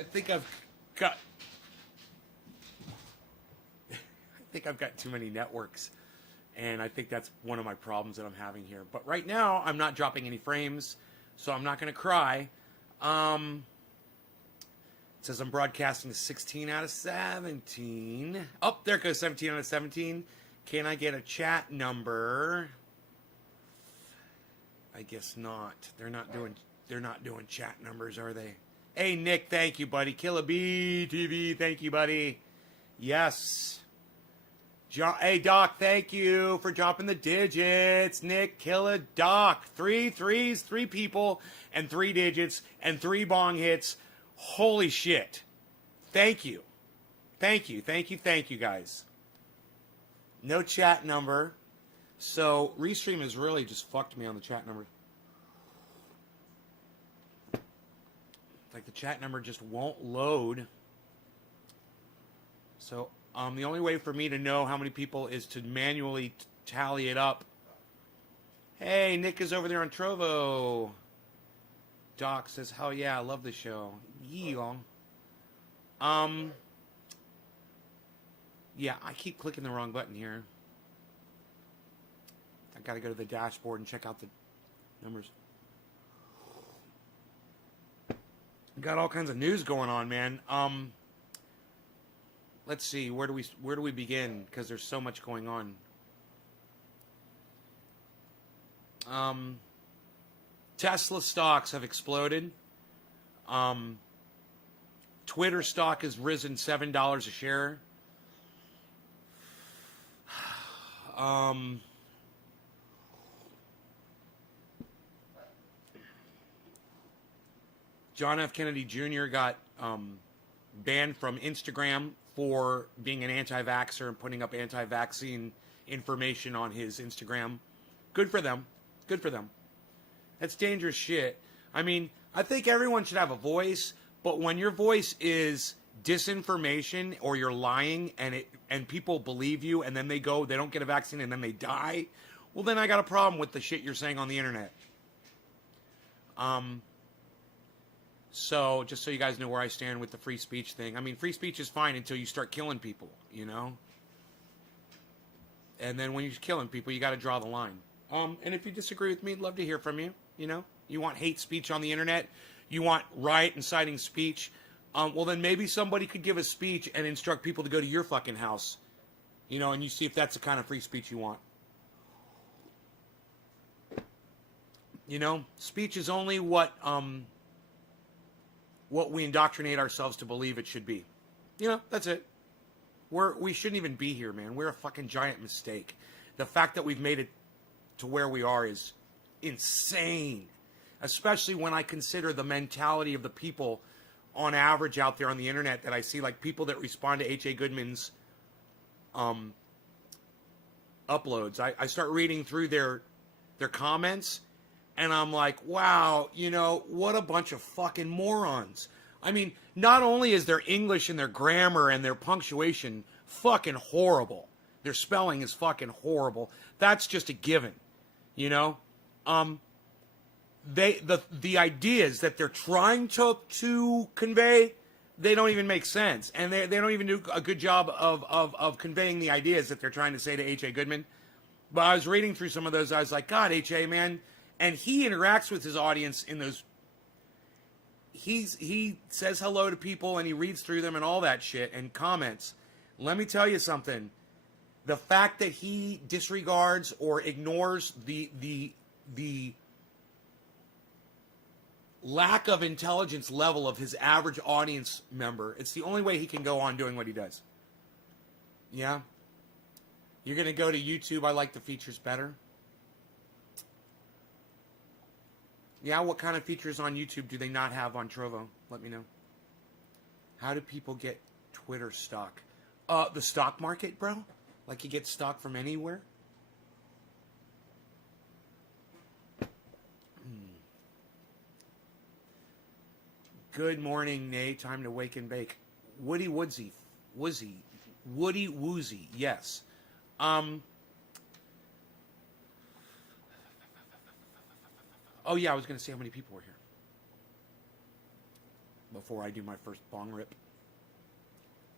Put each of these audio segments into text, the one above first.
I think I've got too many networks, and I think that's one of my problems that I'm having here. But right now, I'm not dropping any frames, so I'm not going to cry. It says I'm broadcasting 16 out of 17. Oh, there it goes, 17 out of 17. Can I get a chat number? I guess not. They're not doing chat numbers, are they? Hey, Nick, thank you, buddy. Killer B TV, thank you, buddy. Yes. Hey, Doc, thank you for dropping the digits. Nick, Killer, Doc. 3 threes, 3 people, and 3 digits, and 3 bong hits. Holy shit. Thank you. Thank you, guys. No chat number. So, Restream has really just fucked me on the chat number. Like, the chat number just won't load. So, the only way for me to know how many people is to manually tally it up. Hey, Nick is over there on Trovo. Doc says, hell yeah, I love the show. Yeah. Yeah, I keep clicking the wrong button here. I gotta go to the dashboard and check out the numbers. Got all kinds of news going on, man. Let's see, where do we begin? Because there's so much going on. Tesla stocks have exploded. Twitter stock has risen $7 a share. John F. Kennedy Jr. got banned from Instagram for being an anti-vaxxer and putting up anti-vaccine information on his Instagram. Good for them. Good for them. That's dangerous shit. I mean, I think everyone should have a voice, but when your voice is disinformation or you're lying and people believe you and then they don't get a vaccine and then they die, well, then I got a problem with the shit you're saying on the internet. So, just so you guys know where I stand with the free speech thing. I mean, free speech is fine until you start killing people, you know? And then when you're killing people, you got to draw the line. And if you disagree with me, I'd love to hear from you, you know? You want hate speech on the internet? You want riot inciting speech? Well, then maybe somebody could give a speech and instruct people to go to your fucking house, you know, and you see if that's the kind of free speech you want. You know, speech is only what we indoctrinate ourselves to believe it should be. You know, that's it. We shouldn't even be here, man. We're a fucking giant mistake. The fact that we've made it to where we are is insane. Especially when I consider the mentality of the people on average out there on the internet that I see, like people that respond to H.A. Goodman's uploads. I start reading through their comments, and I'm like, wow, you know, what a bunch of fucking morons. I mean, not only is their English and their grammar and their punctuation fucking horrible, their spelling is fucking horrible. That's just a given, you know? The ideas that they're trying to convey, they don't even make sense. And they don't even do a good job of conveying the ideas that they're trying to say to H.A. Goodman. But I was reading through some of those, I was like, God, H.A., man. And he interacts with his audience in those. He says hello to people and he reads through them and all that shit and comments. Let me tell you something. The fact that he disregards or ignores the lack of intelligence level of his average audience member, it's the only way he can go on doing what he does. Yeah? You're going to go to YouTube, I like the features better. Yeah, what kind of features on YouTube do they not have on Trovo? Let me know. How do people get Twitter stock? The stock market, bro? Like you get stock from anywhere? Good morning, Nay. Time to wake and bake. Woody Woozy. Woody Woozy, yes. Oh, yeah, I was going to say how many people were here. before I do my first bong rip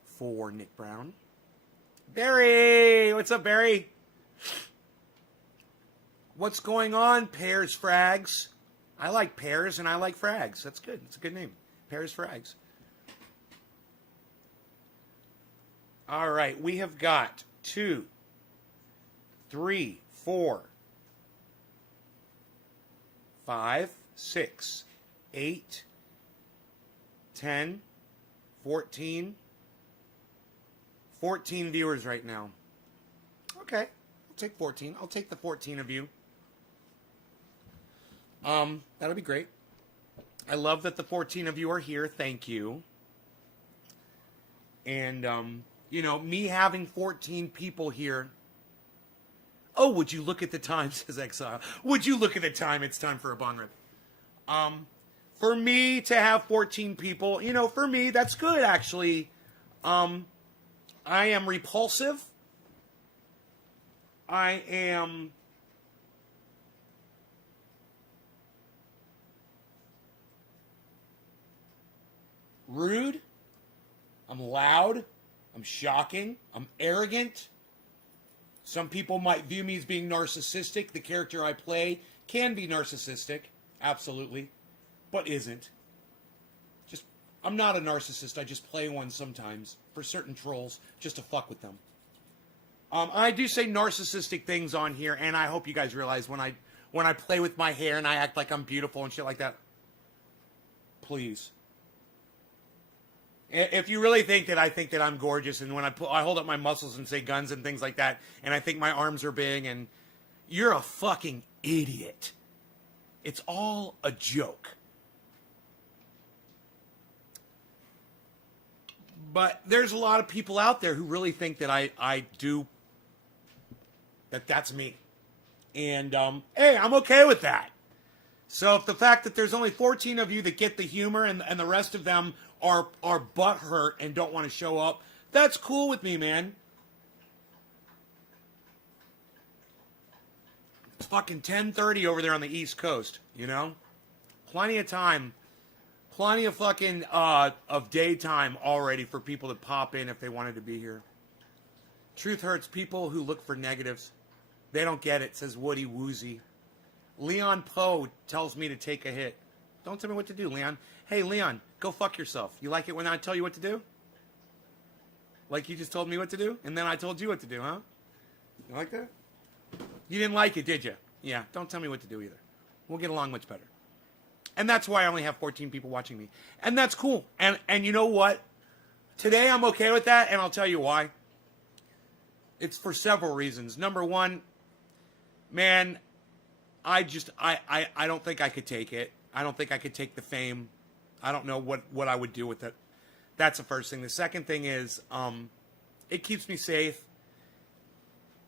for Nick Brown. Barry! What's up, Barry? What's going on, Pears Frags? I like pears and I like frags. That's good. It's a good name. Pears Frags. All right. We have got 2, 3, 4, 5, 6, 8, 10, 14 viewers right now. Okay. I'll take 14. I'll take the 14 of you. That'll be great. I love that the 14 of you are here. Thank you. And, you know, me having 14 people here. Oh, would you look at the time, says Exile. Would you look at the time? It's time for a bong rip. For me to have 14 people, you know, for me, that's good, actually. I am repulsive. I am rude. I'm loud. I'm shocking. I'm arrogant. Some people might view me as being narcissistic. The character I play can be narcissistic, absolutely, but isn't. I'm not a narcissist. I just play one sometimes for certain trolls just to fuck with them. I do say narcissistic things on here, and I hope you guys realize when I play with my hair and I act like I'm beautiful and shit like that. Please. If you really think that I think that I'm gorgeous, and when I hold up my muscles and say guns and things like that, and I think my arms are big, and you're a fucking idiot. It's all a joke. But there's a lot of people out there who really think that I do, that's me. And, hey, I'm okay with that. So if the fact that there's only 14 of you that get the humor and the rest of them are butthurt and don't want to show up, that's cool with me, man. It's fucking 10:30 over there on the East Coast, you know? Plenty of time. Plenty of fucking, of daytime already for people to pop in if they wanted to be here. Truth hurts. People who look for negatives. They don't get it, says Woody Woozy. Leon Poe tells me to take a hit. Don't tell me what to do, Leon. Hey, Leon, go fuck yourself. You like it when I tell you what to do? Like you just told me what to do, and then I told you what to do, huh? You like that? You didn't like it, did you? Yeah, don't tell me what to do either. We'll get along much better. And that's why I only have 14 people watching me. And that's cool. And you know what? Today I'm okay with that, and I'll tell you why. It's for several reasons. Number one, man, I don't think I could take it. I don't think I could take the fame. I don't know what I would do with it. That's the first thing. The second thing is, it keeps me safe.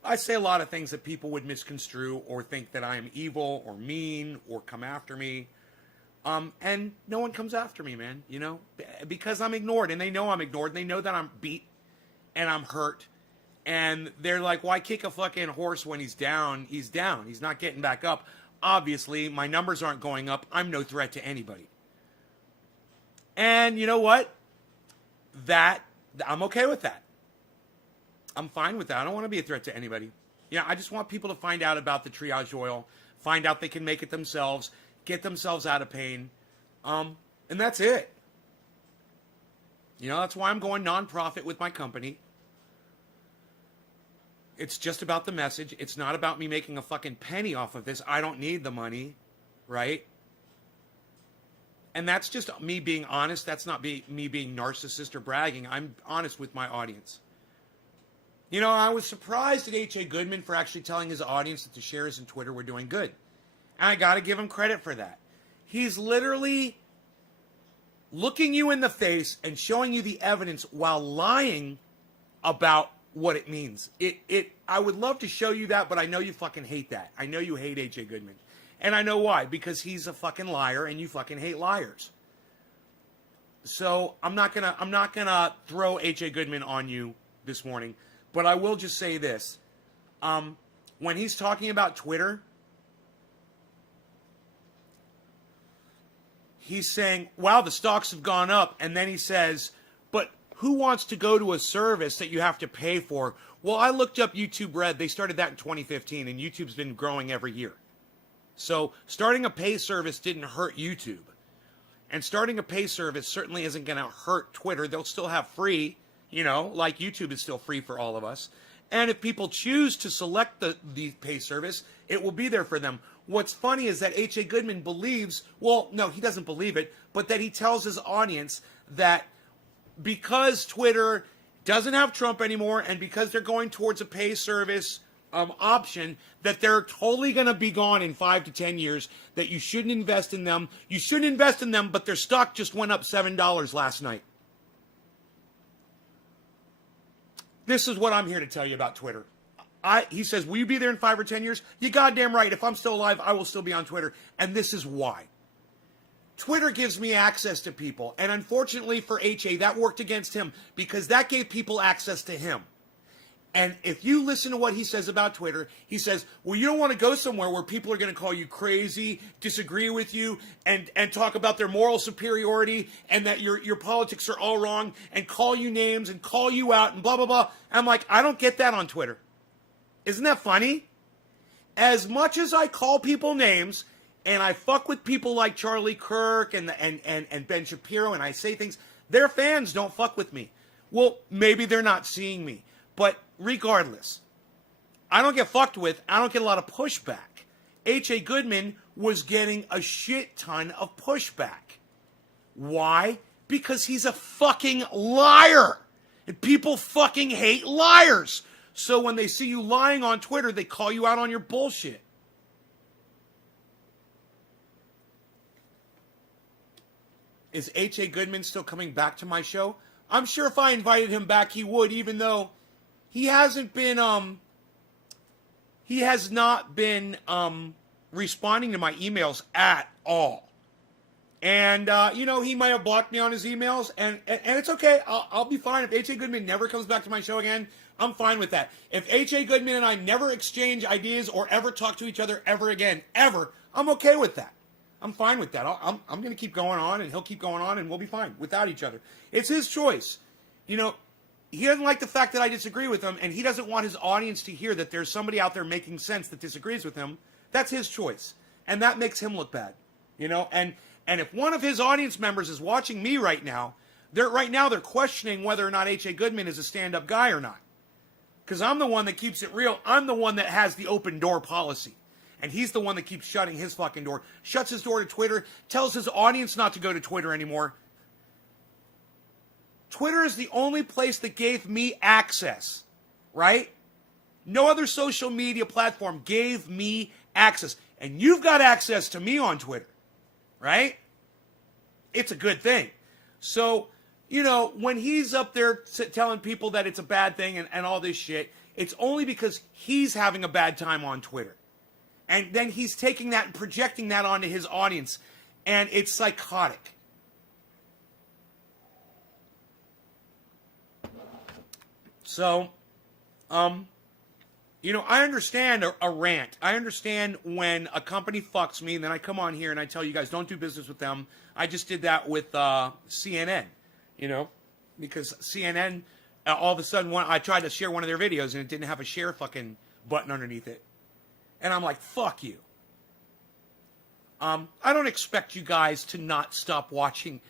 I say a lot of things that people would misconstrue or think that I am evil or mean or come after me. And no one comes after me, man, you know, because I'm ignored, and they know I'm ignored, and they know that I'm beat and I'm hurt. And they're like, why kick a fucking horse when he's down? He's down. He's not getting back up. Obviously, my numbers aren't going up. I'm no threat to anybody. And you know what? I'm okay with that. I'm fine with that. I don't want to be a threat to anybody. Yeah, I just want people to find out about the triage oil, find out they can make it themselves, get themselves out of pain, and that's it. You know, that's why I'm going nonprofit with my company. It's just about the message. It's not about me making a fucking penny off of this. I don't need the money, right? And that's just me being honest. That's not me being narcissist or bragging. I'm honest with my audience. You know, I was surprised at H.A. Goodman for actually telling his audience that the shares in Twitter were doing good. And I got to give him credit for that. He's literally looking you in the face and showing you the evidence while lying about what it means. I would love to show you that, but I know you fucking hate that. I know you hate H.A. Goodman. And I know why. Because he's a fucking liar and you fucking hate liars. So I'm not gonna throw H.A. Goodman on you this morning. But I will just say this. When he's talking about Twitter, he's saying, wow, the stocks have gone up. And then he says, but who wants to go to a service that you have to pay for? Well, I looked up YouTube Red. They started that in 2015, and YouTube's been growing every year. So starting a pay service didn't hurt YouTube. And starting a pay service certainly isn't going to hurt Twitter. They'll still have free, like YouTube is still free for all of us. And if people choose to select the pay service, it will be there for them. What's funny is that H.A. Goodman believes, well, no, he doesn't believe it, but that he tells his audience that because Twitter doesn't have Trump anymore and because they're going towards a pay service option, that they're totally going to be gone in 5 to 10 years, that you shouldn't invest in them. You shouldn't invest in them, but their stock just went up $7 last night. This is what I'm here to tell you about Twitter. He says, will you be there in 5 or 10 years? You goddamn right. If I'm still alive, I will still be on Twitter. And this is why. Twitter gives me access to people. And unfortunately for HA, that worked against him because that gave people access to him. And if you listen to what he says about Twitter, he says, well, you don't want to go somewhere where people are going to call you crazy, disagree with you, and talk about their moral superiority and that your politics are all wrong and call you names and call you out and blah, blah, blah. I'm like, I don't get that on Twitter. Isn't that funny? As much as I call people names and I fuck with people like Charlie Kirk and Ben Shapiro and I say things, their fans don't fuck with me. Well, maybe they're not seeing me. But regardless, I don't get fucked with. I don't get a lot of pushback. H.A. Goodman was getting a shit ton of pushback. Why? Because he's a fucking liar. And people fucking hate liars. So when they see you lying on Twitter, they call you out on your bullshit. Is H.A. Goodman still coming back to my show? I'm sure if I invited him back, he would, even though he hasn't been, he has not been responding to my emails at all. And, he might have blocked me on his emails, and it's okay. I'll be fine. If H.A. Goodman never comes back to my show again, I'm fine with that. If H.A. Goodman and I never exchange ideas or ever talk to each other ever again, ever, I'm okay with that. I'm fine with that. I'm going to keep going on, and he'll keep going on, and we'll be fine without each other. It's his choice. He doesn't like the fact that I disagree with him, and he doesn't want his audience to hear that there's somebody out there making sense that disagrees with him. That's his choice, and that makes him look bad, And if one of his audience members is watching me right now, they're questioning whether or not H.A. Goodman is a stand-up guy or not, because I'm the one that keeps it real. I'm the one that has the open door policy, and he's the one that keeps shutting his fucking door, shuts his door to Twitter, tells his audience not to go to Twitter anymore. Twitter is the only place that gave me access, right? No other social media platform gave me access. And you've got access to me on Twitter, right? It's a good thing. So, when he's up there telling people that it's a bad thing and all this shit, it's only because he's having a bad time on Twitter. And then he's taking that and projecting that onto his audience. And it's psychotic. So, I understand a rant. I understand when a company fucks me, and then I come on here and I tell you guys, don't do business with them. I just did that with CNN, because CNN, all of a sudden, I tried to share one of their videos, and it didn't have a share fucking button underneath it. And I'm like, fuck you. I don't expect you guys to not stop watching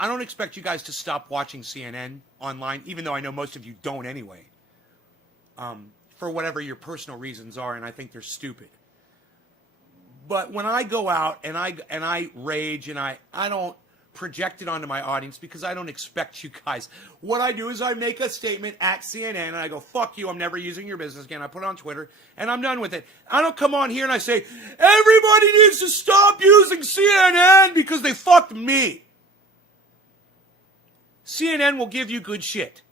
I don't expect you guys to stop watching CNN online, even though I know most of you don't anyway, for whatever your personal reasons are, and I think they're stupid. But when I go out and I rage and I don't project it onto my audience because I don't expect you guys. What I do is I make a statement at CNN and I go, fuck you, I'm never using your business again. I put it on Twitter and I'm done with it. I don't come on here and I say, everybody needs to stop using CNN because they fucked me. CNN will give you good shit.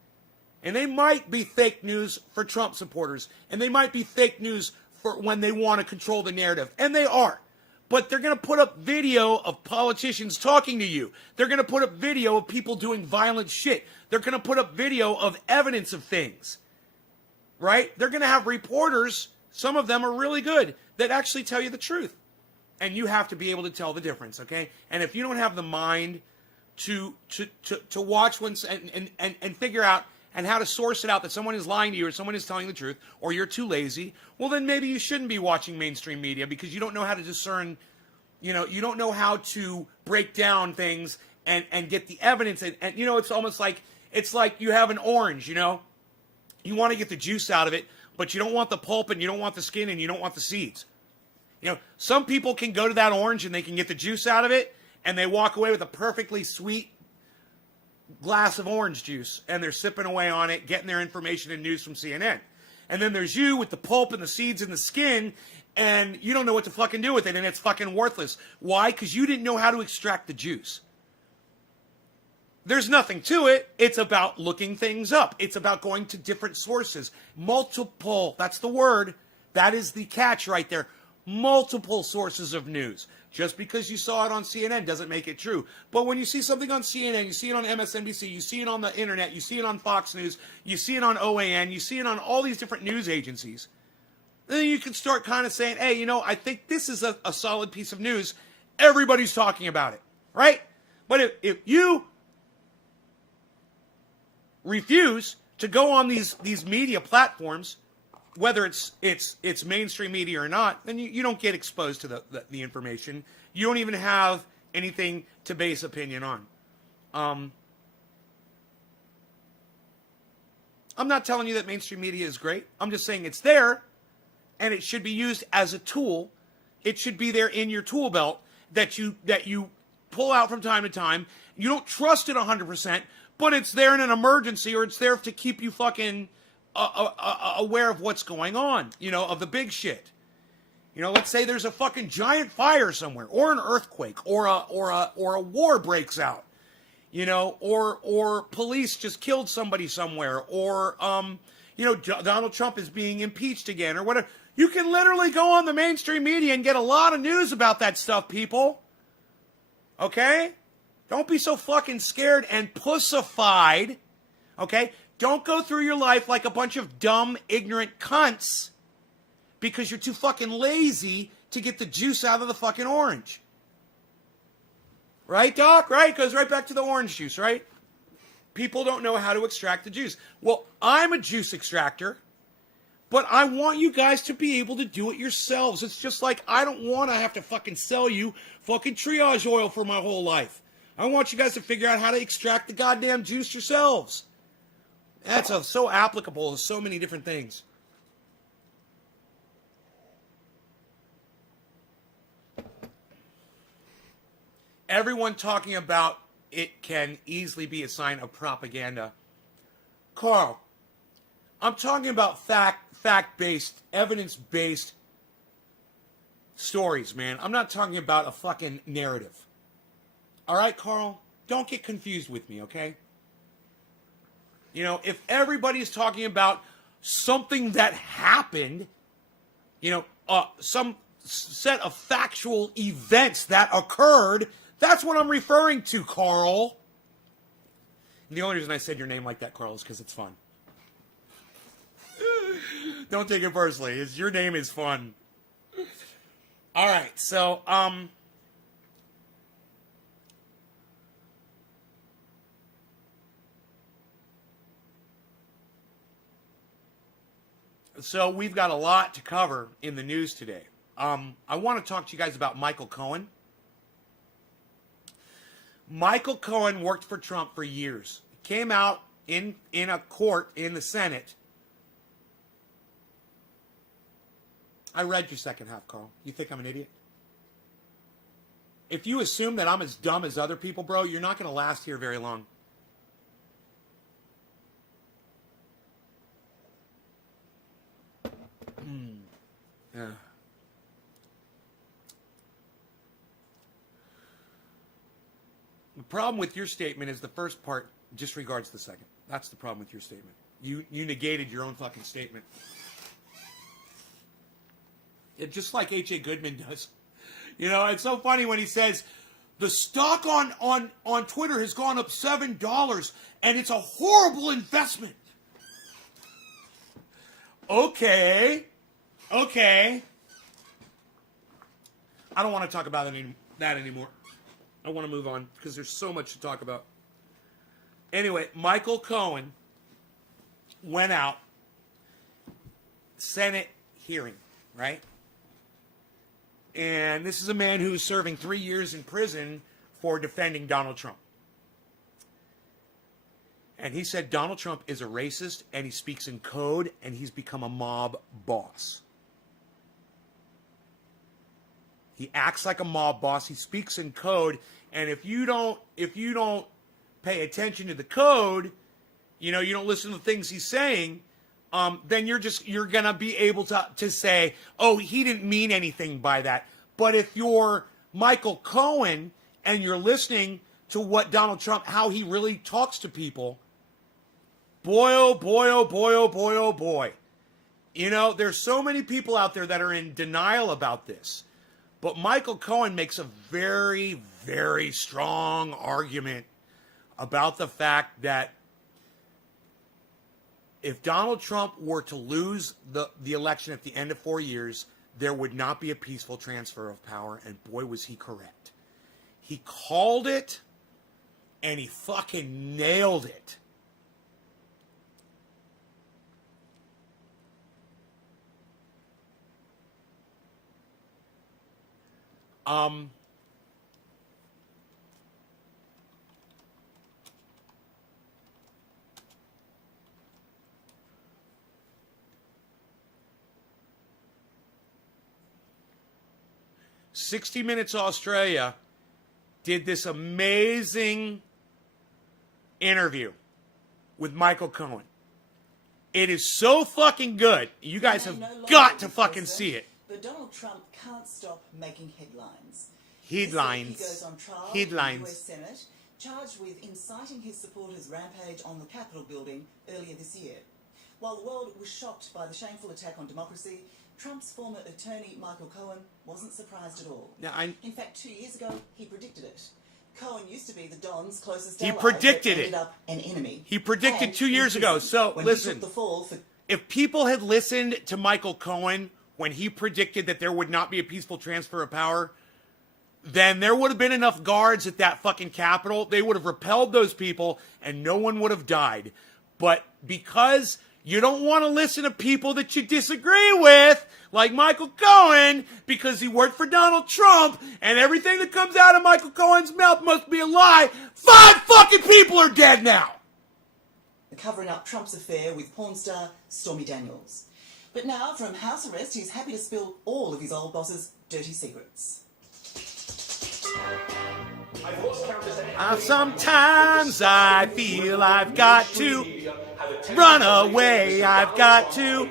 And they might be fake news for Trump supporters. And they might be fake news for when they want to control the narrative. And they are. But they're going to put up video of politicians talking to you. They're going to put up video of people doing violent shit. They're going to put up video of evidence of things. Right? They're going to have reporters, some of them are really good, that actually tell you the truth. And you have to be able to tell the difference, okay? And if you don't have the mind to watch once and figure out and how to source it out that someone is lying to you or someone is telling the truth, or you're too lazy, well, then maybe you shouldn't be watching mainstream media because you don't know how to discern, you don't know how to break down things and get the evidence. And it's almost like, it's like you have an orange, you want to get the juice out of it, but you don't want the pulp and you don't want the skin and you don't want the seeds. Some people can go to that orange and they can get the juice out of it and they walk away with a perfectly sweet glass of orange juice and they're sipping away on it, getting their information and news from CNN. And then there's you with the pulp and the seeds and the skin and you don't know what to fucking do with it and it's fucking worthless. Why? Because you didn't know how to extract the juice. There's nothing to it. It's about looking things up. It's about going to different sources. Multiple, that's the word. That is the catch right there. Multiple sources of news. Just because you saw it on CNN doesn't make it true. But when you see something on CNN, you see it on MSNBC, you see it on the internet, you see it on Fox News, you see it on OAN, you see it on all these different news agencies, then you can start kind of saying, hey, I think this is a solid piece of news. Everybody's talking about it, right? But if you refuse to go on these media platforms, whether it's mainstream media or not, then you don't get exposed to the information. You don't even have anything to base opinion on. I'm not telling you that mainstream media is great. I'm just saying it's there, and it should be used as a tool. It should be there in your tool belt that you pull out from time to time. You don't trust it 100%, but it's there in an emergency, or it's there to keep you fucking aware of what's going on, of the big shit. Let's say there's a fucking giant fire somewhere, or an earthquake, or a war breaks out, or police just killed somebody somewhere, or Donald Trump is being impeached again, or whatever. You can literally go on the mainstream media and get a lot of news about that stuff, people. Okay? Don't be so fucking scared and pussified. Okay? Don't go through your life like a bunch of dumb, ignorant cunts because you're too fucking lazy to get the juice out of the fucking orange. Right, Doc? Right? Goes right back to the orange juice, right? People don't know how to extract the juice. Well, I'm a juice extractor, but I want you guys to be able to do it yourselves. It's just like I don't want to have to fucking sell you fucking triage oil for my whole life. I want you guys to figure out how to extract the goddamn juice yourselves. That's so applicable to so many different things. Everyone talking about it can easily be a sign of propaganda. Carl, I'm talking about fact-based, evidence-based stories, man. I'm not talking about a fucking narrative. All right, Carl? Don't get confused with me, okay? If everybody's talking about something that happened, some set of factual events that occurred, that's what I'm referring to, Carl. And the only reason I said your name like that, Carl, is because it's fun. Don't take it personally. Your name is fun. All right, so, So we've got a lot to cover in the news today. I want to talk to you guys about Michael Cohen. Michael Cohen worked for Trump for years. Came out in a court in the Senate. I read your second half, Carl. You think I'm an idiot? If you assume that I'm as dumb as other people, bro, you're not going to last here very long. Yeah. The problem with your statement is the first part disregards the second. That's the problem with your statement. You negated your own fucking statement. Just like H.A. Goodman does. It's so funny when he says, the stock on Twitter has gone up $7 and it's a horrible investment. Okay. I don't want to talk about that anymore. I want to move on because there's so much to talk about. Anyway, Michael Cohen went out, Senate hearing, right? And this is a man who's serving 3 years in prison for defending Donald Trump. And he said Donald Trump is a racist and he speaks in code and he's become a mob boss. He acts like a mob boss. He speaks in code, and if you don't pay attention to the code, you don't listen to the things he's saying, then you're gonna be able to say, oh, he didn't mean anything by that. But if you're Michael Cohen and you're listening to what Donald Trump, how he really talks to people, boy, oh boy, oh boy, oh boy, oh boy. There's so many people out there that are in denial about this. But Michael Cohen makes a very, very strong argument about the fact that if Donald Trump were to lose the election at the end of 4 years, there would not be a peaceful transfer of power, and boy, was he correct. He called it, and he fucking nailed it. 60 Minutes Australia did this amazing interview with Michael Cohen. It is so fucking good. You guys have got to fucking see it. But Donald Trump can't stop making headlines. Headlines. He goes on trial Headlines. in the US Senate, charged with inciting his supporters' rampage on the Capitol building earlier this year. While the world was shocked by the shameful attack on democracy, Trump's former attorney, Michael Cohen, wasn't surprised at all. Now, in fact, 2 years ago, he predicted it. Cohen used to be the Don's closest He ally, predicted but ended it. up an enemy. He predicted And 2 years ago. So, when listen. he took the fall for If people had listened to Michael Cohen when he predicted that there would not be a peaceful transfer of power, then there would have been enough guards at that fucking Capitol. They would have repelled those people and no one would have died. But because you don't want to listen to people that you disagree with, like Michael Cohen, because he worked for Donald Trump and everything that comes out of Michael Cohen's mouth must be a lie, 5 fucking people are dead now. covering up Trump's affair with porn star Stormy Daniels. But now, from house arrest, he's happy to spill all of his old boss's dirty secrets. Sometimes I feel I've got to run away. I've got to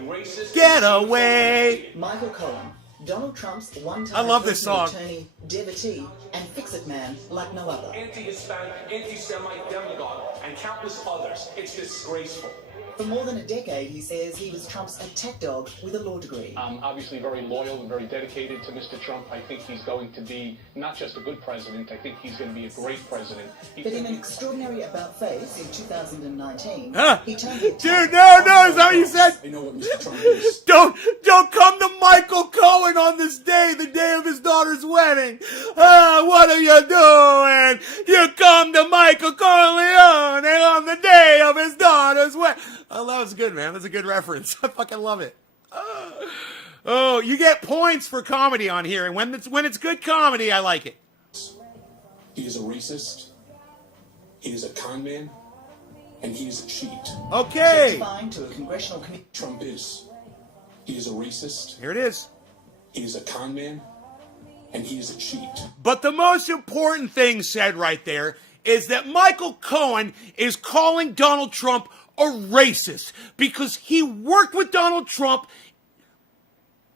get away. Michael Cohen, Donald Trump's one-time I love this song. attorney, devotee, and fix-it man like no other. Anti-Hispanic, anti-Semite demagogue, and countless others. It's disgraceful. For more than a decade, he says he was Trump's attack dog with a law degree. I'm obviously very loyal and very dedicated to Mr. Trump. I think he's going to be not just a good president, I think he's going to be a great president. But in an extraordinary about-face in 2019, he turned Dude, no, is that what you said? I know what Mr. Trump is. Don't come to Michael Cohen on this day, the day of his daughter's wedding. What are you doing? You come to Michael Corleone on the day of his daughter's wedding. Oh, that was good, man. That's a good reference. I fucking love it. Oh, you get points for comedy on here, and when it's good comedy, I like it. He is a racist. He is a con man. And he is a cheat. Okay. testifying to a congressional committee. Trump is. He is a racist. Here it is. He is a con man. And he is a cheat. But the most important thing said right there is that Michael Cohen is calling Donald Trump a racist because he worked with Donald Trump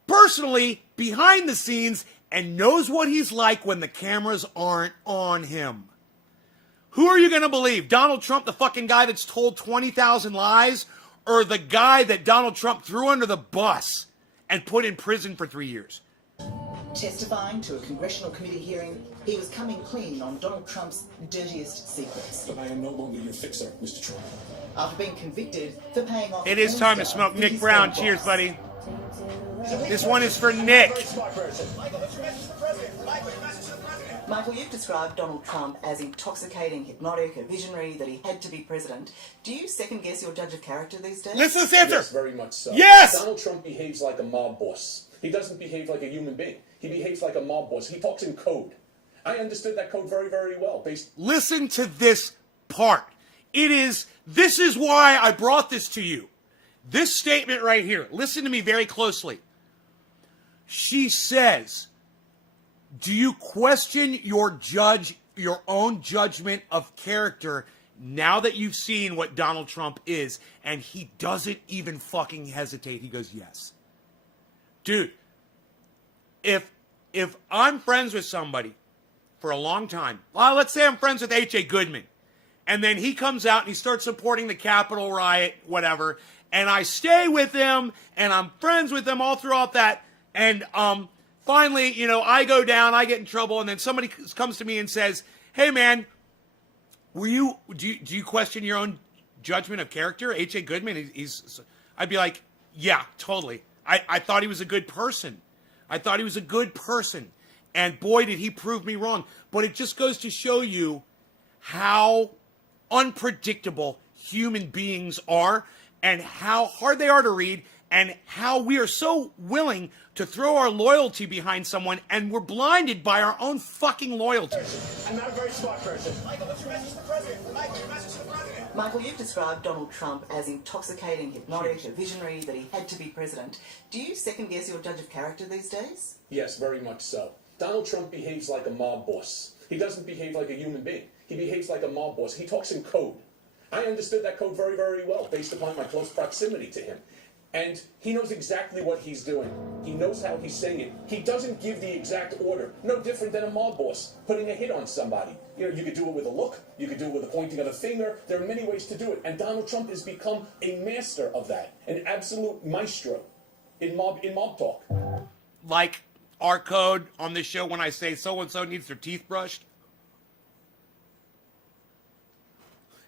personally behind the scenes and knows what he's like when the cameras aren't on him. Who are you going to believe? Donald Trump, the fucking guy that's told 20,000 lies, or the guy that Donald Trump threw under the bus and put in prison for 3 years? Testifying to a congressional committee hearing, he was coming clean on Donald Trump's dirtiest secrets. But I am no longer your fixer, Mr. Trump. After being convicted for paying off... It is time to smoke. Nick Brown, cheers, buddy. This one is for Nick. Michael, you've described Donald Trump as intoxicating, hypnotic, a visionary, that he had to be president. Do you second-guess your judge of character these days? Listen to this answer. Yes, very much so. Yes! Donald Trump behaves like a mob boss. He doesn't behave like a human being. He behaves like a mob boss. He talks in code. I understood that code very, very well. Listen to this part. This is why I brought this to you. This statement right here. Listen to me very closely. She says, do you question your own judgment of character now that you've seen what Donald Trump is? And he doesn't even fucking hesitate. He goes, yes. Dude, if I'm friends with somebody for a long time, well, let's say I'm friends with H.A. Goodman, and then he comes out and he starts supporting the Capitol riot, whatever, and I stay with him, and I'm friends with him all throughout that, and finally, you know, I go down, I get in trouble, and then somebody comes to me and says, hey, man, do you question your own judgment of character? H.A. Goodman, I'd be like, yeah, totally. I thought he was a good person. And boy, did he prove me wrong. But it just goes to show you how unpredictable human beings are and how hard they are to read and how we are so willing to throw our loyalty behind someone and we're blinded by our own fucking loyalty. I'm not a very smart person. Michael, what's your message to the president? Michael, your message to the president. Michael, you've described Donald Trump as intoxicating, hypnotic, a visionary, that he had to be president. Do you second-guess your judge of character these days? Yes, very much so. Donald Trump behaves like a mob boss. He doesn't behave like a human being. He behaves like a mob boss. He talks in code. I understood that code very, very well based upon my close proximity to him. And he knows exactly what he's doing. He knows how he's saying it. He doesn't give the exact order. No different than a mob boss putting a hit on somebody. You know, you could do it with a look. You could do it with a pointing of the finger. There are many ways to do it. And Donald Trump has become a master of that. An absolute maestro in mob talk. Like our code on this show when I say so-and-so needs their teeth brushed.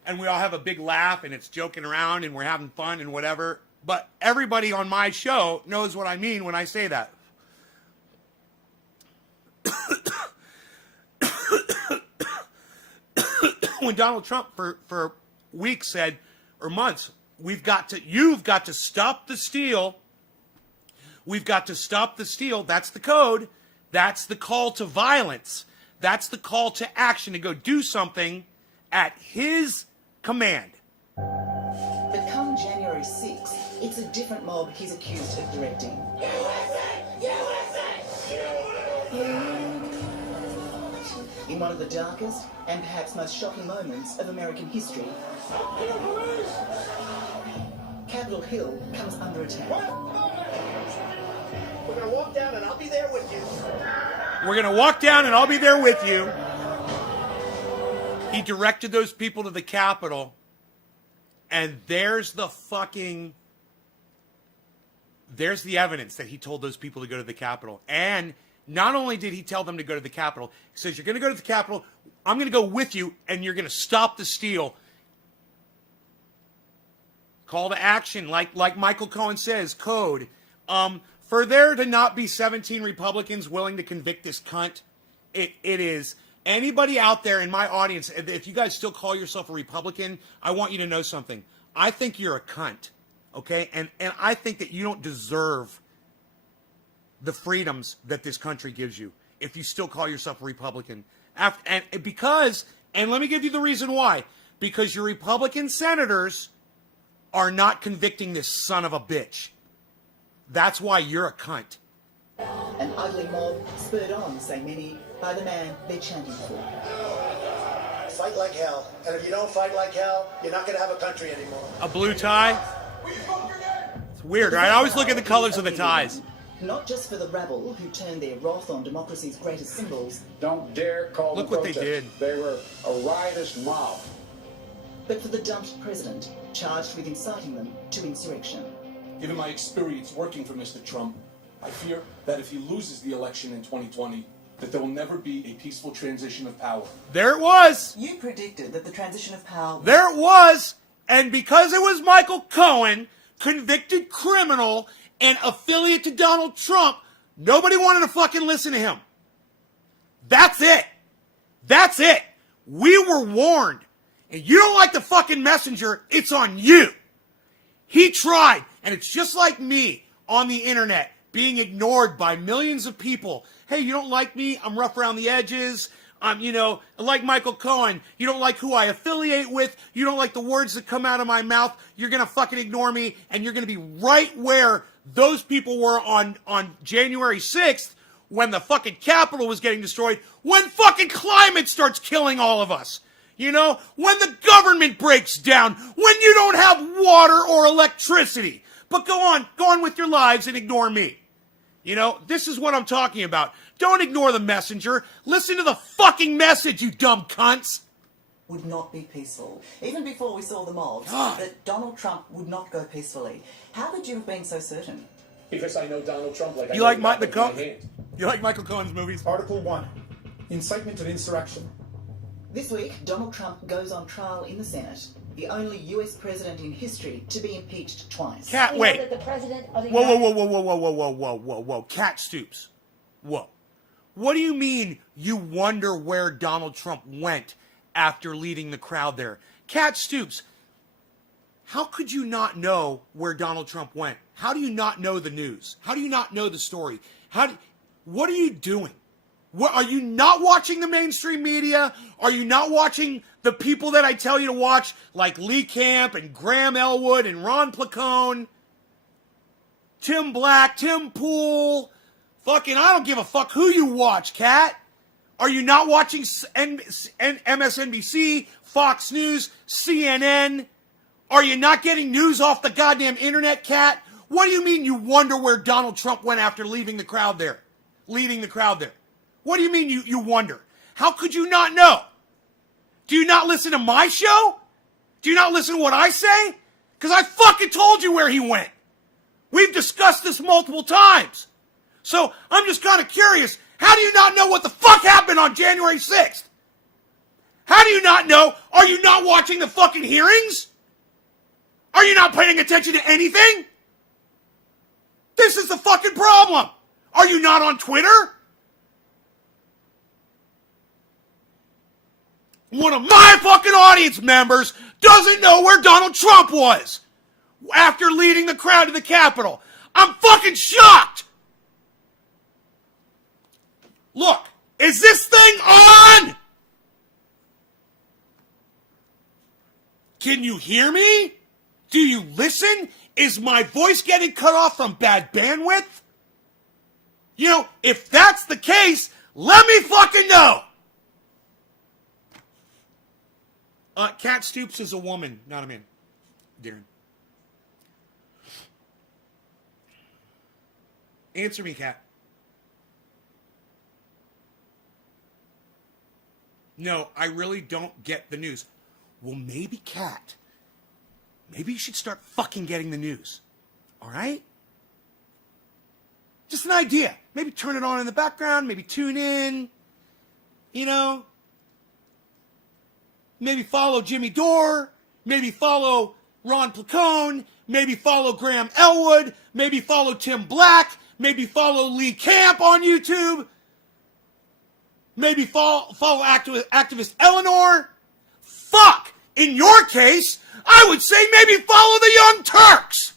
And we all have a big laugh and it's joking around and we're having fun and whatever. But everybody on my show knows what I mean when I say that. When Donald Trump for weeks said, or months, you've got to stop the steal. We've got to stop the steal. That's the code. That's the call to violence. That's the call to action, to go do something at his command. But come January 6th, it's a different mob he's accused of directing. In one of the darkest and perhaps most shocking moments of American history, Capitol Hill comes under attack. We're going to walk down and I'll be there with you. We're going to walk down and I'll be there with you. He directed those people to the Capitol. And there's the evidence that he told those people to go to the Capitol. And not only did he tell them to go to the Capitol, he says, you're going to go to the Capitol, I'm going to go with you, and you're going to stop the steal. Call to action, like Michael Cohen says, code. For there to not be 17 Republicans willing to convict this cunt, it is. Anybody out there in my audience, if you guys still call yourself a Republican, I want you to know something. I think you're a cunt, okay? And I think that you don't deserve the freedoms that this country gives you if you still call yourself a Republican. And let me give you the reason why. Because your Republican senators are not convicting this son of a bitch. That's why you're a cunt. An ugly mob spurred on, say many, by the man they're chanting for. Fight like hell. And if you don't fight like hell, you're not going to have a country anymore. A blue tie? It's weird, right? I always look at the colors of the ties. Not just for the rabble who turned their wrath on democracy's greatest symbols. Don't dare call Look them what they protests. did. They were a riotous mob. But for the dumped president, charged with inciting them to insurrection. Given my experience working for Mr. Trump, I fear that if he loses the election in 2020, that there will never be a peaceful transition of power. There it was. You predicted that the transition of power... There it was. And because it was Michael Cohen, convicted criminal, and affiliate to Donald Trump, nobody wanted to fucking listen to him. That's it. That's it. We were warned. And you don't like the fucking messenger, it's on you. He tried, and it's just like me on the internet, being ignored by millions of people. Hey, you don't like me? I'm rough around the edges. I'm, like Michael Cohen. You don't like who I affiliate with. You don't like the words that come out of my mouth. You're going to fucking ignore me, and you're going to be right where those people were on January 6th when the fucking Capitol was getting destroyed, when fucking climate starts killing all of us. When the government breaks down, when you don't have water or electricity. But go on with your lives and ignore me. This is what I'm talking about. Don't ignore the messenger. Listen to the fucking message, you dumb cunts. Would not be peaceful. Even before we saw the mobs, God. that Donald Trump would not go peacefully. How could you have been so certain? Because I know Donald Trump like I You know like the back of my Michael? hand. You like Michael Cohen's movies? Article 1. Incitement of insurrection. This week, Donald Trump goes on trial in the Senate, the only US president in history to be impeached twice. Cat, We know wait. that the president of the Whoa, United- whoa. Cat Stoops. Whoa. What do you mean you wonder where Donald Trump went after leading the crowd there? Cat Stoops, how could you not know where Donald Trump went? How do you not know the news? How do you not know the story? What are you doing? Are you not watching the mainstream media? Are you not watching the people that I tell you to watch, like Lee Camp and Graham Elwood and Ron Placone, Tim Black, Tim Pool? Fucking, I don't give a fuck who you watch, Cat. Are you not watching MSNBC, Fox News, CNN? Are you not getting news off the goddamn internet, Cat? What do you mean you wonder where Donald Trump went after leaving the crowd there? Leading the crowd there. What do you mean you wonder? How could you not know? Do you not listen to my show? Do you not listen to what I say? Because I fucking told you where he went. We've discussed this multiple times. So I'm just kind of curious. How do you not know what the fuck happened on January 6th? How do you not know? Are you not watching the fucking hearings? Are you not paying attention to anything? This is the fucking problem. Are you not on Twitter? One of my fucking audience members doesn't know where Donald Trump was after leading the crowd to the Capitol. I'm fucking shocked. Look, is this thing on? Can you hear me? Do you listen? Is my voice getting cut off from bad bandwidth? If that's the case, let me fucking know. Cat Stoops is a woman, not a man. Darren. Answer me, Cat. No, I really don't get the news. Well, maybe, Cat, maybe you should start fucking getting the news. All right? Just an idea. Maybe turn it on in the background. Maybe tune in. Maybe follow Jimmy Dore. Maybe follow Ron Placone. Maybe follow Graham Elwood. Maybe follow Tim Black. Maybe follow Lee Camp on YouTube. Maybe follow activist Eleanor. Fuck! In your case, I would say maybe follow the Young Turks.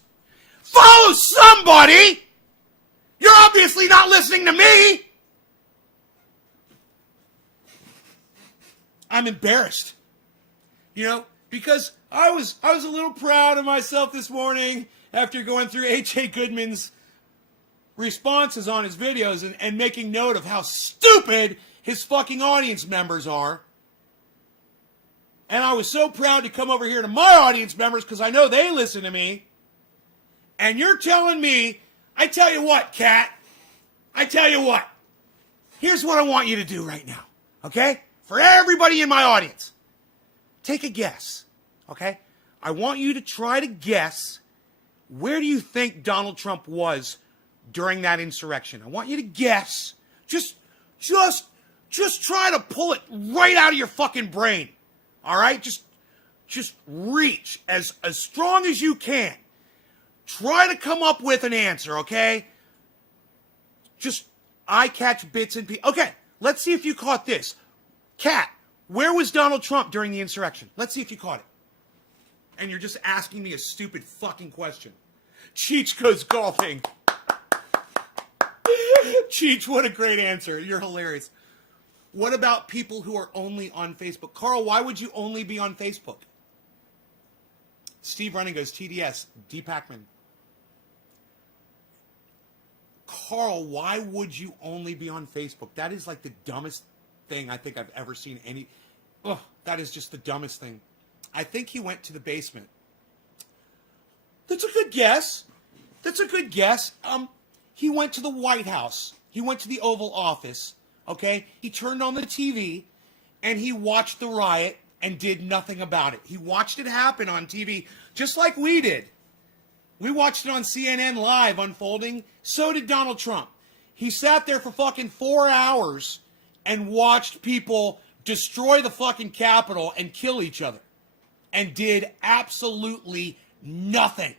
Follow somebody! You're obviously not listening to me! I'm embarrassed. Because I was a little proud of myself this morning after going through H.A. Goodman's responses on his videos and making note of how stupid his fucking audience members are. And I was so proud to come over here to my audience members because I know they listen to me. And you're telling me, I tell you what, Cat, I tell you what. Here's what I want you to do right now, okay? For everybody in my audience, take a guess, okay? I want you to try to guess, where do you think Donald Trump was during that insurrection? I want you to guess. Just try to pull it right out of your fucking brain. All right? Just reach as strong as you can. Try to come up with an answer, okay? Just, I catch bits and pieces. Okay, let's see if you caught this. Kat, where was Donald Trump during the insurrection? Let's see if you caught it. And you're just asking me a stupid fucking question. Cheech goes golfing. Cheech, what a great answer. You're hilarious. What about people who are only on Facebook? Carl, why would you only be on Facebook? Steve Running goes, TDS, D. Pacman. Carl, why would you only be on Facebook? That is like the dumbest thing I think I've ever seen any. Ugh, that is just the dumbest thing. I think he went to the basement. That's a good guess. He went to the White House. He went to the Oval Office. Okay? He turned on the TV and he watched the riot and did nothing about it. He watched it happen on TV just like we did. We watched it on CNN Live unfolding. So did Donald Trump. He sat there for fucking 4 hours and watched people destroy the fucking Capitol and kill each other. And did absolutely nothing.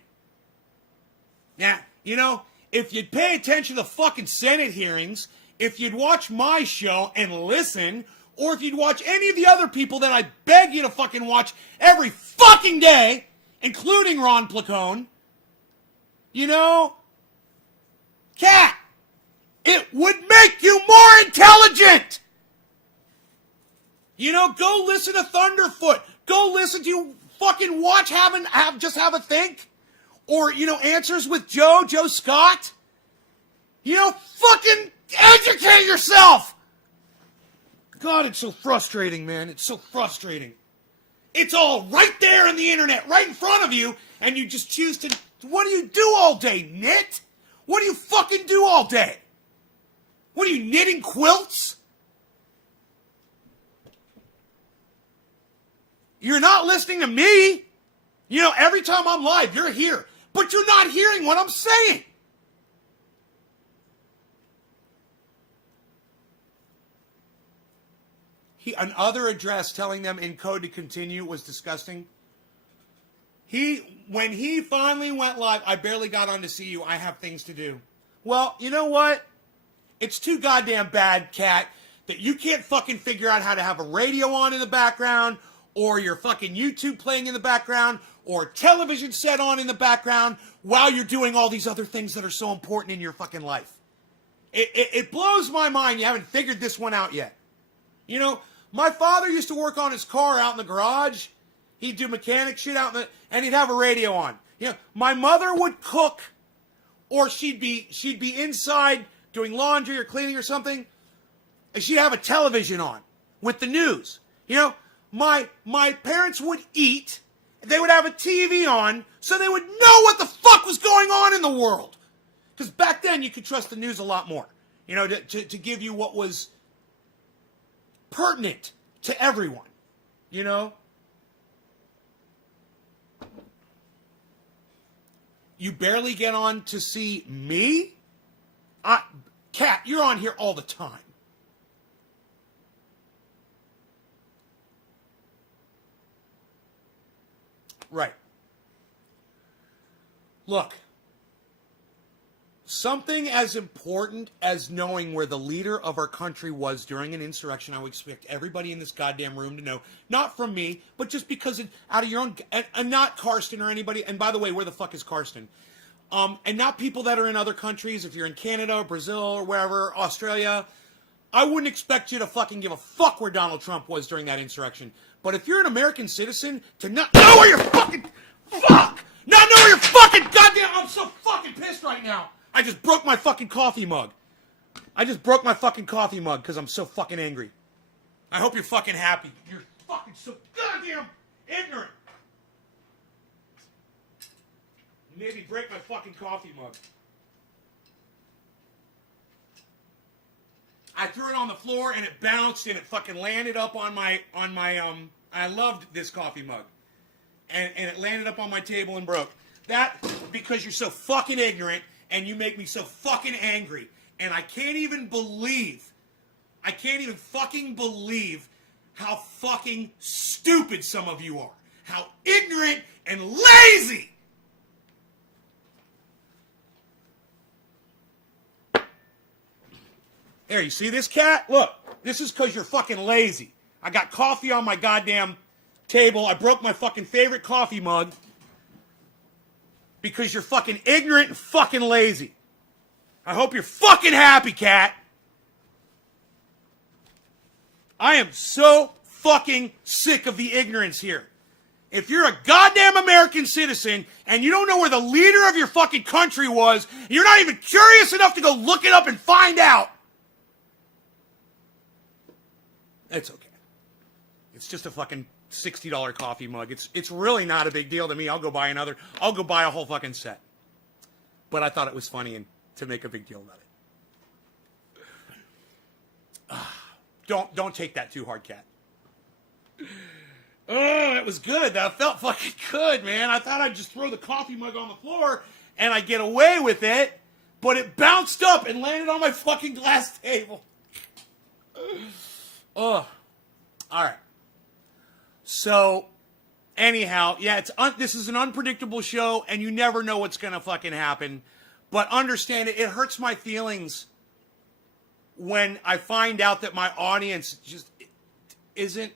Now, you know, if you'd pay attention to the fucking Senate hearings, if you'd watch my show and listen, or if you'd watch any of the other people that I beg you to fucking watch every fucking day, including Ron Placone, you know, Kat, it would make you more intelligent. You know, go listen to Thunderfoot. Go listen to fucking watch just have a think. Or, you know, Answers with Joe Scott. You know, fucking educate yourself. God, it's so frustrating, man. It's so frustrating. It's all right there on the internet, right in front of you, and you just choose to... What do you do all day, knit? What do you fucking do all day? What are you, knitting quilts? You're not listening to me. You know, every time I'm live, you're here. But you're not hearing what I'm saying. Another address telling them in code to continue was disgusting. When he finally went live, I barely got on to see you. I have things to do. Well, you know what? It's too goddamn bad, Kat, that you can't fucking figure out how to have a radio on in the background, or your fucking YouTube playing in the background, or television set on in the background while you're doing all these other things that are so important in your fucking life. It blows my mind you haven't figured this one out yet. You know, my father used to work on his car out in the garage. He'd do mechanic shit out and he'd have a radio on. You know, my mother would cook, or she'd be inside doing laundry or cleaning or something, and she'd have a television on with the news. You know, my parents would eat, they would have a TV on, so they would know what the fuck was going on in the world. Because back then you could trust the news a lot more, you know, to give you what was pertinent to everyone, you know. You barely get on to see me? Kat, you're on here all the time. Right. Look, something as important as knowing where the leader of our country was during an insurrection, I would expect everybody in this goddamn room to know. Not from me, but just because out of your own... And not Karsten or anybody... And by the way, where the fuck is Karsten? And not people that are in other countries. If you're in Canada or Brazil or wherever, Australia, I wouldn't expect you to fucking give a fuck where Donald Trump was during that insurrection. But if you're an American citizen, to not know where you're fucking... Fuck! Not know where you're fucking... Goddamn, I'm so fucking pissed right now. I just broke my fucking coffee mug. Because I'm so fucking angry. I hope you're fucking happy. You're fucking so goddamn ignorant. Maybe break my fucking coffee mug. I threw it on the floor and it bounced and it fucking landed up on my I loved this coffee mug. And it landed up on my table and broke. That because you're so fucking ignorant and you make me so fucking angry. And I can't even fucking believe how fucking stupid some of you are. How ignorant and lazy. Here, you see this cat? Look, this is because you're fucking lazy. I got coffee on my goddamn table. I broke my fucking favorite coffee mug because you're fucking ignorant and fucking lazy. I hope you're fucking happy, cat. I am so fucking sick of the ignorance here. If you're a goddamn American citizen and you don't know where the leader of your fucking country was, you're not even curious enough to go look it up and find out. It's okay. It's just a fucking $60 coffee mug. It's really not a big deal to me. I'll go buy another. I'll go buy a whole fucking set. But I thought it was funny and to make a big deal about it. Don't take that too hard, cat. Oh, it was good. That felt fucking good, man. I thought I'd just throw the coffee mug on the floor and I'd get away with it, but it bounced up and landed on my fucking glass table. Ugh. All right. So, anyhow, yeah, this is an unpredictable show, and you never know what's gonna fucking happen. But understand it hurts my feelings when I find out that my audience just isn't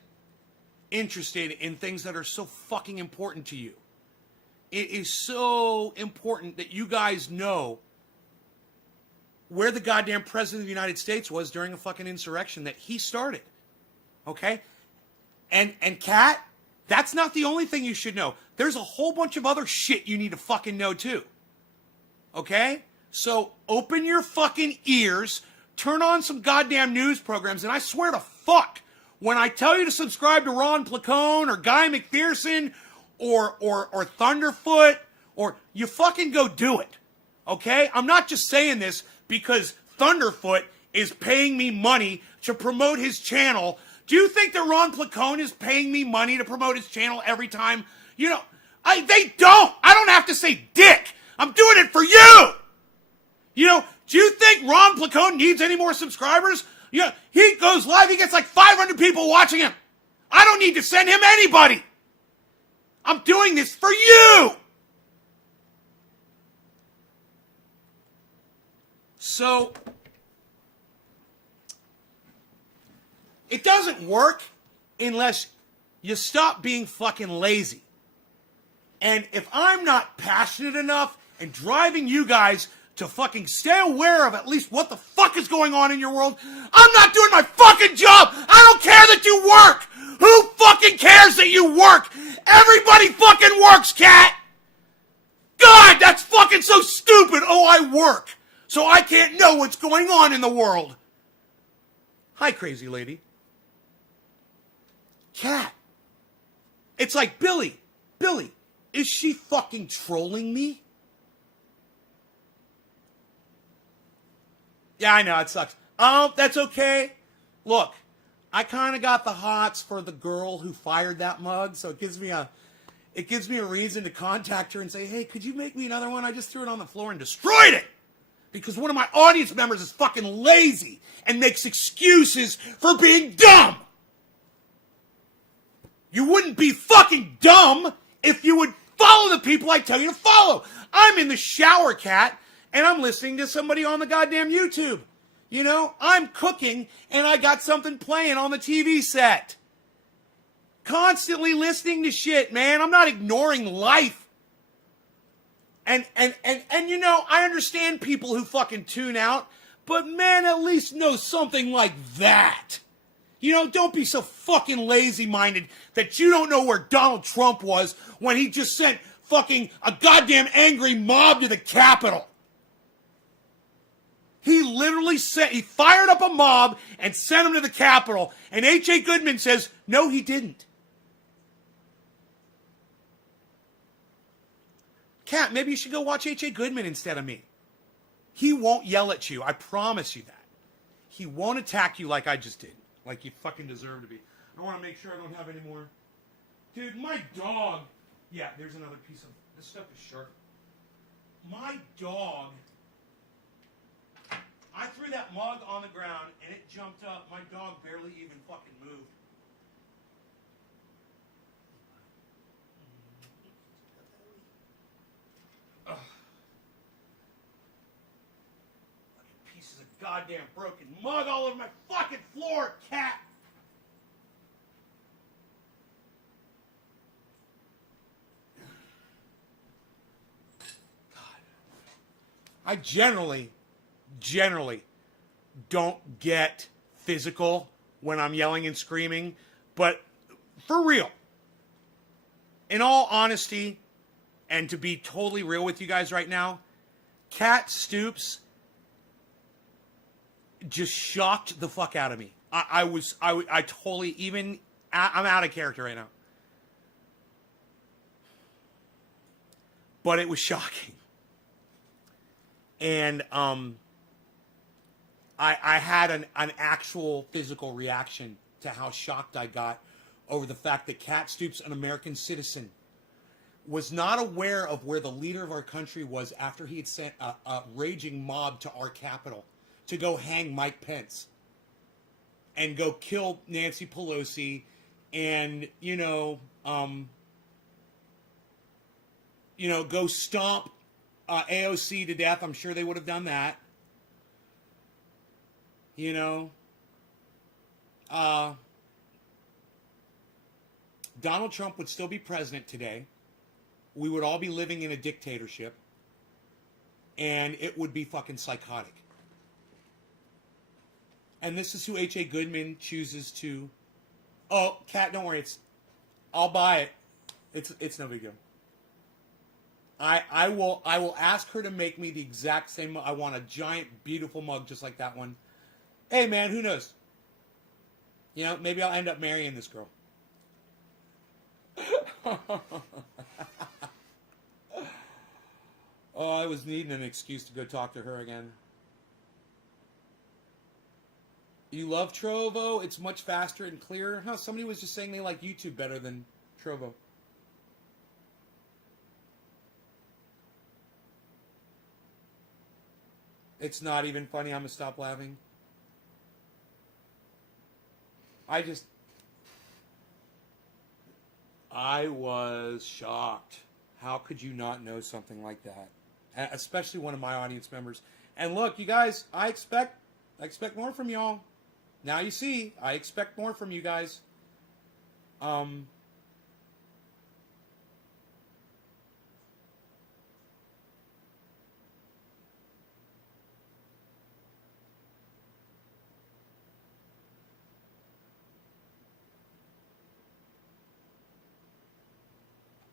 interested in things that are so fucking important to you. It is so important that you guys know where the goddamn president of the United States was during a fucking insurrection that he started. Okay? And Kat, that's not the only thing you should know. There's a whole bunch of other shit you need to fucking know too. Okay? So open your fucking ears, turn on some goddamn news programs, and I swear to fuck, when I tell you to subscribe to Ron Placone or Guy McPherson or Thunderfoot, or you fucking go do it. Okay? I'm not just saying this because Thunderfoot is paying me money to promote his channel. Do you think that Ron Placone is paying me money to promote his channel every time? You know, they don't. I don't have to say dick. I'm doing it for you. You know, do you think Ron Placone needs any more subscribers? Yeah, he goes live, he gets like 500 people watching him. I don't need to send him anybody. I'm doing this for you. So, it doesn't work unless you stop being fucking lazy. And if I'm not passionate enough and driving you guys to fucking stay aware of at least what the fuck is going on in your world, I'm not doing my fucking job. I don't care that you work. Who fucking cares that you work? Everybody fucking works, cat. God, that's fucking so stupid. Oh, I work, so I can't know what's going on in the world. Hi, crazy lady. Cat. It's like, Billy, is she fucking trolling me? Yeah, I know, it sucks. Oh, that's okay. Look, I kind of got the hots for the girl who fired that mug, so it gives me a reason to contact her and say, hey, could you make me another one? I just threw it on the floor and destroyed it. Because one of my audience members is fucking lazy and makes excuses for being dumb. You wouldn't be fucking dumb if you would follow the people I tell you to follow. I'm in the shower, cat, and I'm listening to somebody on the goddamn YouTube. You know, I'm cooking and I got something playing on the TV set. Constantly listening to shit, man. I'm not ignoring life. And you know, I understand people who fucking tune out, but man, at least know something like that. You know, don't be so fucking lazy-minded that you don't know where Donald Trump was when he just sent fucking a goddamn angry mob to the Capitol. He literally he fired up a mob and sent him to the Capitol. And H.A. Goodman says, no, he didn't. Kat, maybe you should go watch H.A. Goodman instead of me. He won't yell at you. I promise you that. He won't attack you like I just did. Like you fucking deserve to be. I want to make sure I don't have any more. Dude, my dog. Yeah, there's another piece of... This stuff is sharp. My dog... I threw that mug on the ground and it jumped up. My dog barely even fucking moved. Ugh. Fucking pieces of goddamn broken mug all over my fucking floor, cat. God. I generally don't get physical when I'm yelling and screaming, but for real, in all honesty, and to be totally real with you guys right now, Cat Stoops just shocked the fuck out of me. I totally, even, I'm out of character right now. But it was shocking. And I had an actual physical reaction to how shocked I got over the fact that Cat Stoops, an American citizen, was not aware of where the leader of our country was after he had sent a raging mob to our Capitol to go hang Mike Pence and go kill Nancy Pelosi and, go stomp AOC to death. I'm sure they would have done that. Donald Trump would still be president today. We would all be living in a dictatorship. And it would be fucking psychotic. And this is who H.A. Goodman chooses to... Oh, Kat, don't worry. I'll buy it. It's no big deal. I will ask her to make me the exact same... I want a giant, beautiful mug just like that one. Hey, man, who knows? Maybe I'll end up marrying this girl. Oh, I was needing an excuse to go talk to her again. You love Trovo? It's much faster and clearer. Huh, somebody was just saying they like YouTube better than Trovo. It's not even funny. I'm going to stop laughing. I was shocked. How could you not know something like that? Especially one of my audience members. And look, you guys, I expect more from y'all. Now you see, I expect more from you guys.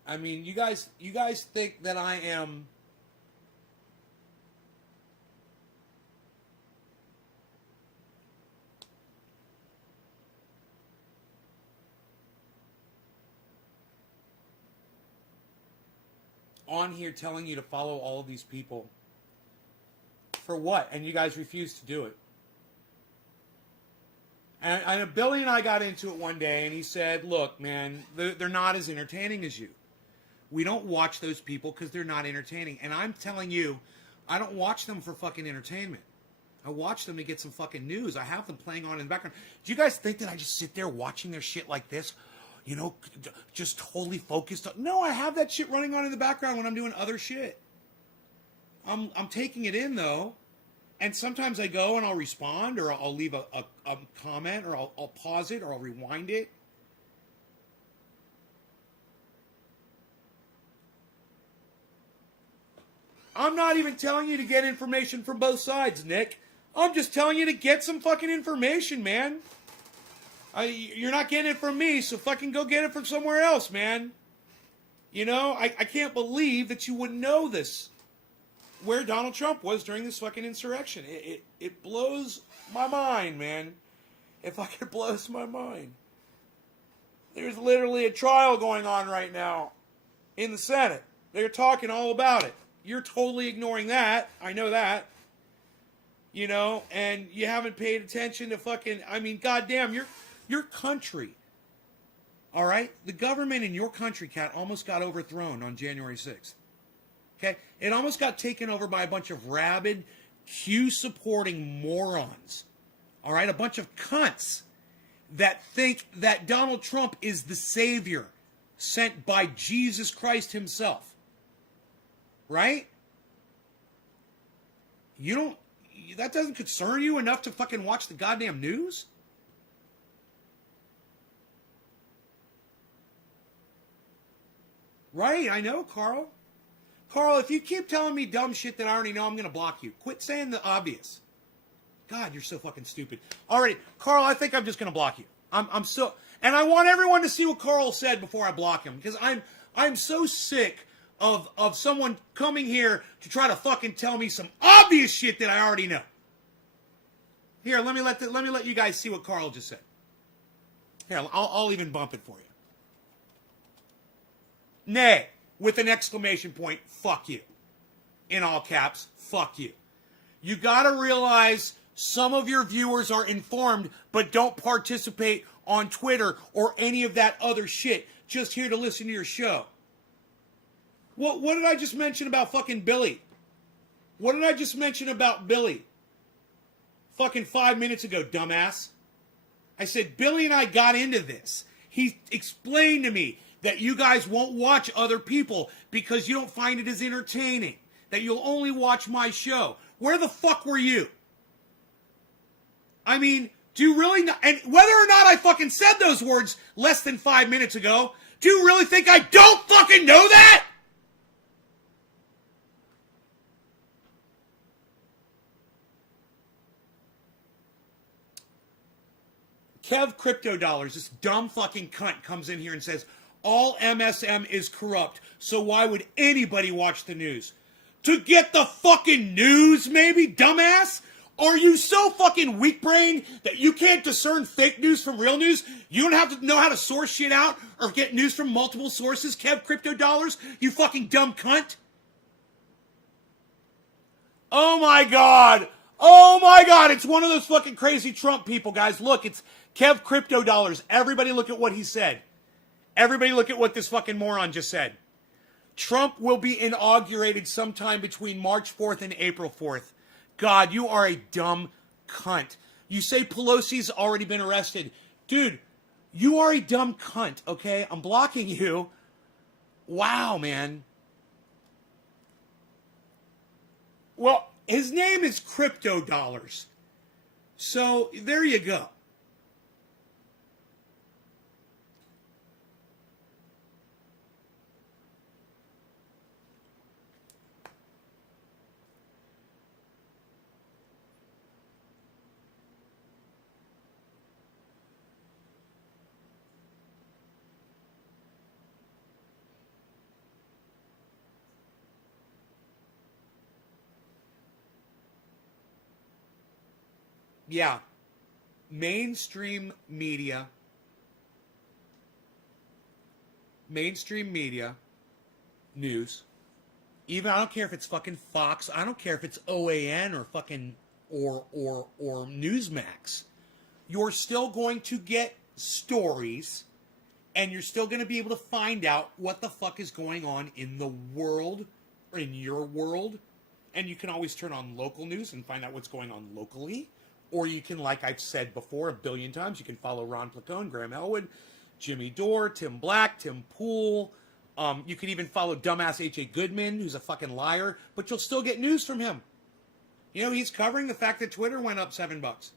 I mean, you guys think that I am on here telling you to follow all of these people for what? And you guys refuse to do it. And Billy and I got into it one day, and he said, look, man, they're not as entertaining as you. We don't watch those people because they're not entertaining. And I'm telling you, I don't watch them for fucking entertainment. I watch them to get some fucking news. I have them playing on in the background. Do you guys think that I just sit there watching their shit like this? Just totally focused on... No, I have that shit running on in the background when I'm doing other shit. I'm taking it in, though. And sometimes I go and I'll respond, or I'll leave a comment, or I'll pause it, or I'll rewind it. I'm not even telling you to get information from both sides, Nick. I'm just telling you to get some fucking information, man. You're not getting it from me, so fucking go get it from somewhere else, man. I can't believe that you wouldn't know this. Where Donald Trump was during this fucking insurrection. It blows my mind, man. It fucking blows my mind. There's literally a trial going on right now in the Senate. They're talking all about it. You're totally ignoring that. I know that. And you haven't paid attention to fucking... I mean, goddamn, your country, all right? The government in your country, Kat, almost got overthrown on January 6th. Okay? It almost got taken over by a bunch of rabid, Q-supporting morons. All right? A bunch of cunts that think that Donald Trump is the savior sent by Jesus Christ himself. Right? You that doesn't concern you enough to fucking watch the goddamn news? Right, I know, Carl. Carl, if you keep telling me dumb shit that I already know, I'm going to block you. Quit saying the obvious. God, you're so fucking stupid. Alrighty, Carl, I think I'm just going to block you. I'm so... And I want everyone to see what Carl said before I block him. Because I'm so sick of someone coming here to try to fucking tell me some obvious shit that I already know. Here, let me let you guys see what Carl just said. Here, I'll even bump it for you. Nay, with an exclamation point, fuck you. In all caps, fuck you. You gotta realize some of your viewers are informed, but don't participate on Twitter or any of that other shit. Just here to listen to your show. What did I just mention about fucking Billy? What did I just mention about Billy? Fucking 5 minutes ago, dumbass. I said, Billy and I got into this. He explained to me that you guys won't watch other people because you don't find it as entertaining. That you'll only watch my show. Where the fuck were you? I mean, do you really not... And whether or not I fucking said those words less than 5 minutes ago, do you really think I don't fucking know that? Kev Crypto Dollars, this dumb fucking cunt comes in here and says, all MSM is corrupt, so why would anybody watch the news? To get the fucking news, maybe, dumbass? Are you so fucking weak-brained that you can't discern fake news from real news? You don't have to know how to source shit out or get news from multiple sources, Kev Crypto Dollars? You fucking dumb cunt? Oh my god! Oh my god! It's one of those fucking crazy Trump people, guys. Look, it's Kev Crypto Dollars. Everybody look at what he said. Everybody look at what this fucking moron just said. Trump will be inaugurated sometime between March 4th and April 4th. God, you are a dumb cunt. You say Pelosi's already been arrested. Dude, you are a dumb cunt, okay? I'm blocking you. Wow, man. Well, his name is Crypto Dollars. So, there you go. Yeah, mainstream media, news, even, I don't care if it's fucking Fox, I don't care if it's OAN or fucking, or Newsmax, you're still going to get stories, and you're still going to be able to find out what the fuck is going on in the world, or in your world, and you can always turn on local news and find out what's going on locally. Or you can, like I've said before a billion times, you can follow Ron Placone, Graham Elwood, Jimmy Dore, Tim Black, Tim Pool. You can even follow dumbass H.A. Goodman, who's a fucking liar, but you'll still get news from him. You know, he's covering the fact that Twitter went up $7.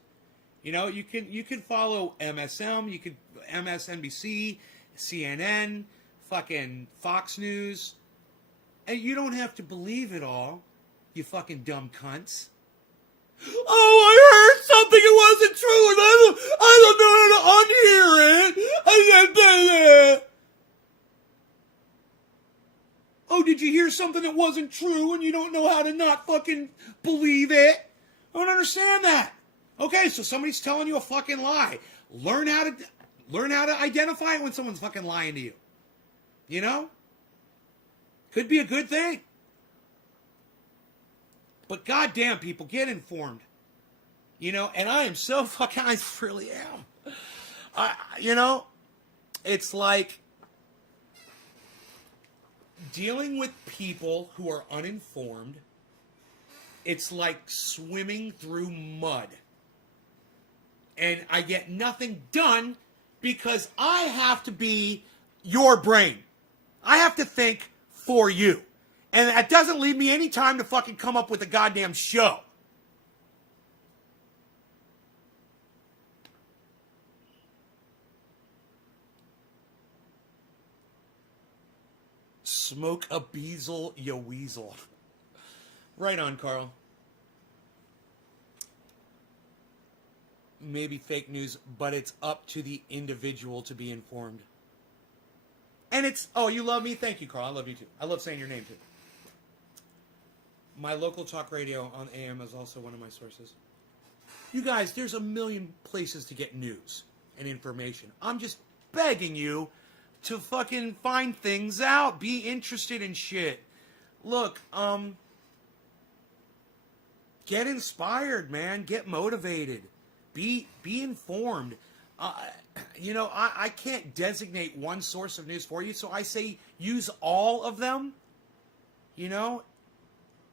You know, you can follow MSM, you could MSNBC, CNN, fucking Fox News, and you don't have to believe it all, you fucking dumb cunts. Oh, I heard something, it wasn't true, and I don't know how to unhear it. Oh, did you hear something that wasn't true and you don't know how to not fucking believe it? I don't understand that. Okay, so somebody's telling you a fucking lie. Learn how to identify it when someone's fucking lying to you. You know? Could be a good thing. But goddamn, people, get informed. You know, and I am so fucking, I really am. You know, it's like dealing with people who are uninformed. It's like swimming through mud. And I get nothing done because I have to be your brain. I have to think for you. And that doesn't leave me any time to fucking come up with a goddamn show. Smoke a bezel, you weasel. Right on, Carl. Maybe fake news, but it's up to the individual to be informed. And it's, oh, you love me? Thank you, Carl. I love you too. I love saying your name too. My local talk radio on AM is also one of my sources. You guys, there's a million places to get news and information. I'm just begging you to fucking find things out. Be interested in shit. Look, get inspired, man. Get motivated. Be informed. I can't designate one source of news for you, so I say use all of them.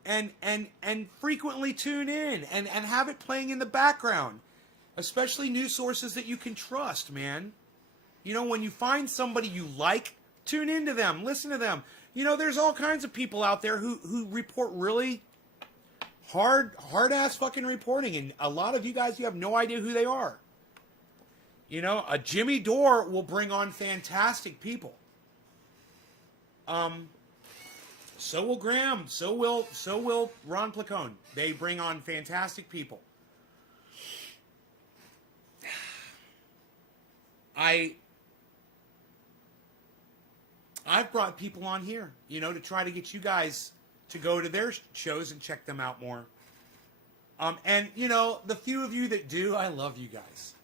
And frequently tune in and have it playing in the background, especially news sources that you can trust, man. When you find somebody you like, tune into them, listen to them. There's all kinds of people out there who report really hard-ass fucking reporting, and a lot of you guys, you have no idea who they are. A Jimmy Dore will bring on fantastic people. So will Graham. So will Ron Placone. They bring on fantastic people. I've brought people on here, to try to get you guys to go to their shows and check them out more. And the few of you that do, I love you guys.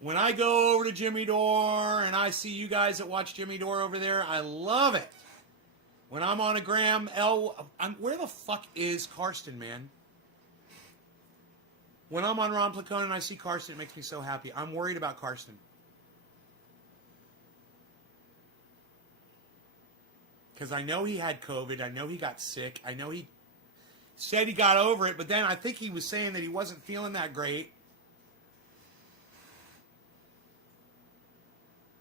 When I go over to Jimmy Dore and I see you guys that watch Jimmy Dore over there, I love it. When I'm on a Graham where the fuck is Karsten, man? When I'm on Ron Placone and I see Karsten, it makes me so happy. I'm worried about Karsten. Because I know he had COVID. I know he got sick. I know he said he got over it, but then I think he was saying that he wasn't feeling that great.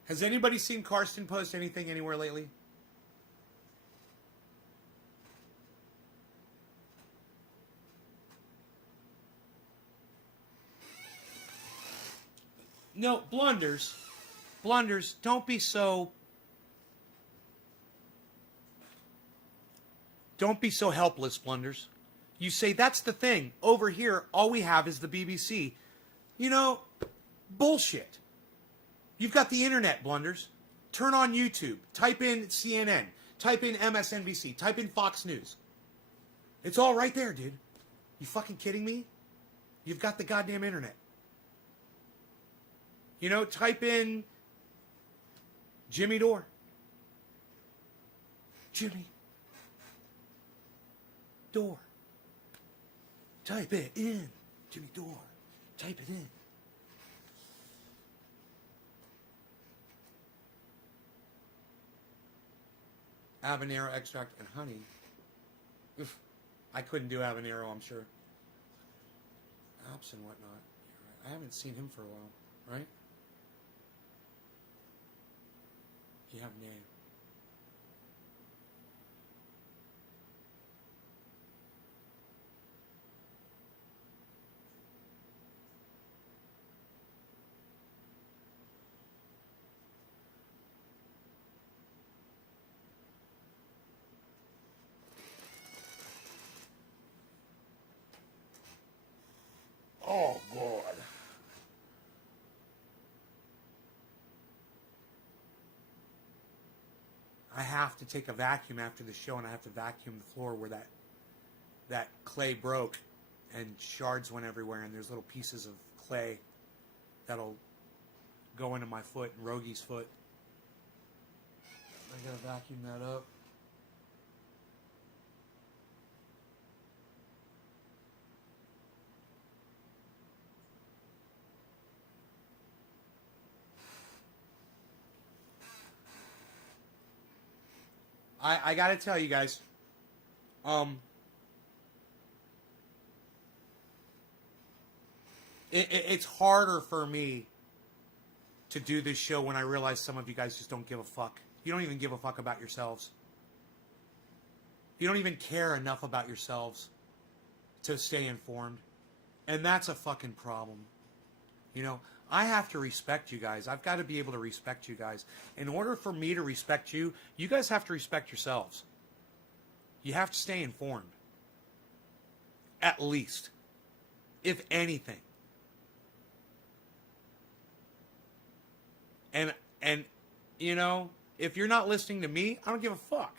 Has anybody seen Karsten post anything anywhere lately? No, blunders, don't be so helpless, blunders. You say, that's the thing. Over here, all we have is the BBC. Bullshit. You've got the internet, blunders. Turn on YouTube. Type in CNN. Type in MSNBC. Type in Fox News. It's all right there, dude. You fucking kidding me? You've got the goddamn internet. Type in Jimmy Dore. Jimmy Dore. Type it in. Jimmy Dore. Type it in. Habanero extract and honey. Oof. I couldn't do habanero, I'm sure. Apps and whatnot. I haven't seen him for a while, right? You have name. Oh, God. I have to take a vacuum after the show, and I have to vacuum the floor where that clay broke and shards went everywhere, and there's little pieces of clay that'll go into my foot and Rogie's foot. I gotta vacuum that up. I gotta tell you guys, it's harder for me to do this show when I realize some of you guys just don't give a fuck. You don't even give a fuck about yourselves. You don't even care enough about yourselves to stay informed. And that's a fucking problem. You know, I have to respect you guys. I've got to be able to respect you guys. In order for me to respect you, you guys have to respect yourselves. You have to stay informed. At least. If anything. And you know, if you're not listening to me, I don't give a fuck.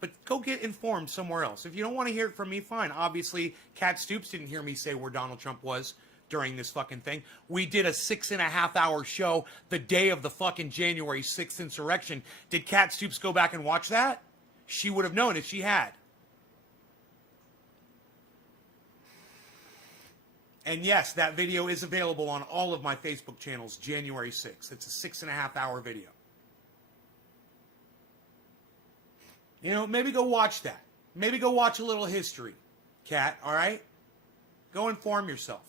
But go get informed somewhere else. If you don't want to hear it from me, fine. Obviously, Cat Stoops didn't hear me say where Donald Trump was during this fucking thing. We did a 6.5-hour show the day of the fucking January 6th insurrection. Did Cat Stoops go back and watch that? She would have known if she had. And yes, that video is available on all of my Facebook channels, January 6th. It's a 6.5-hour video. You know, maybe go watch that. Maybe go watch a little history, Kat, all right? Go inform yourself.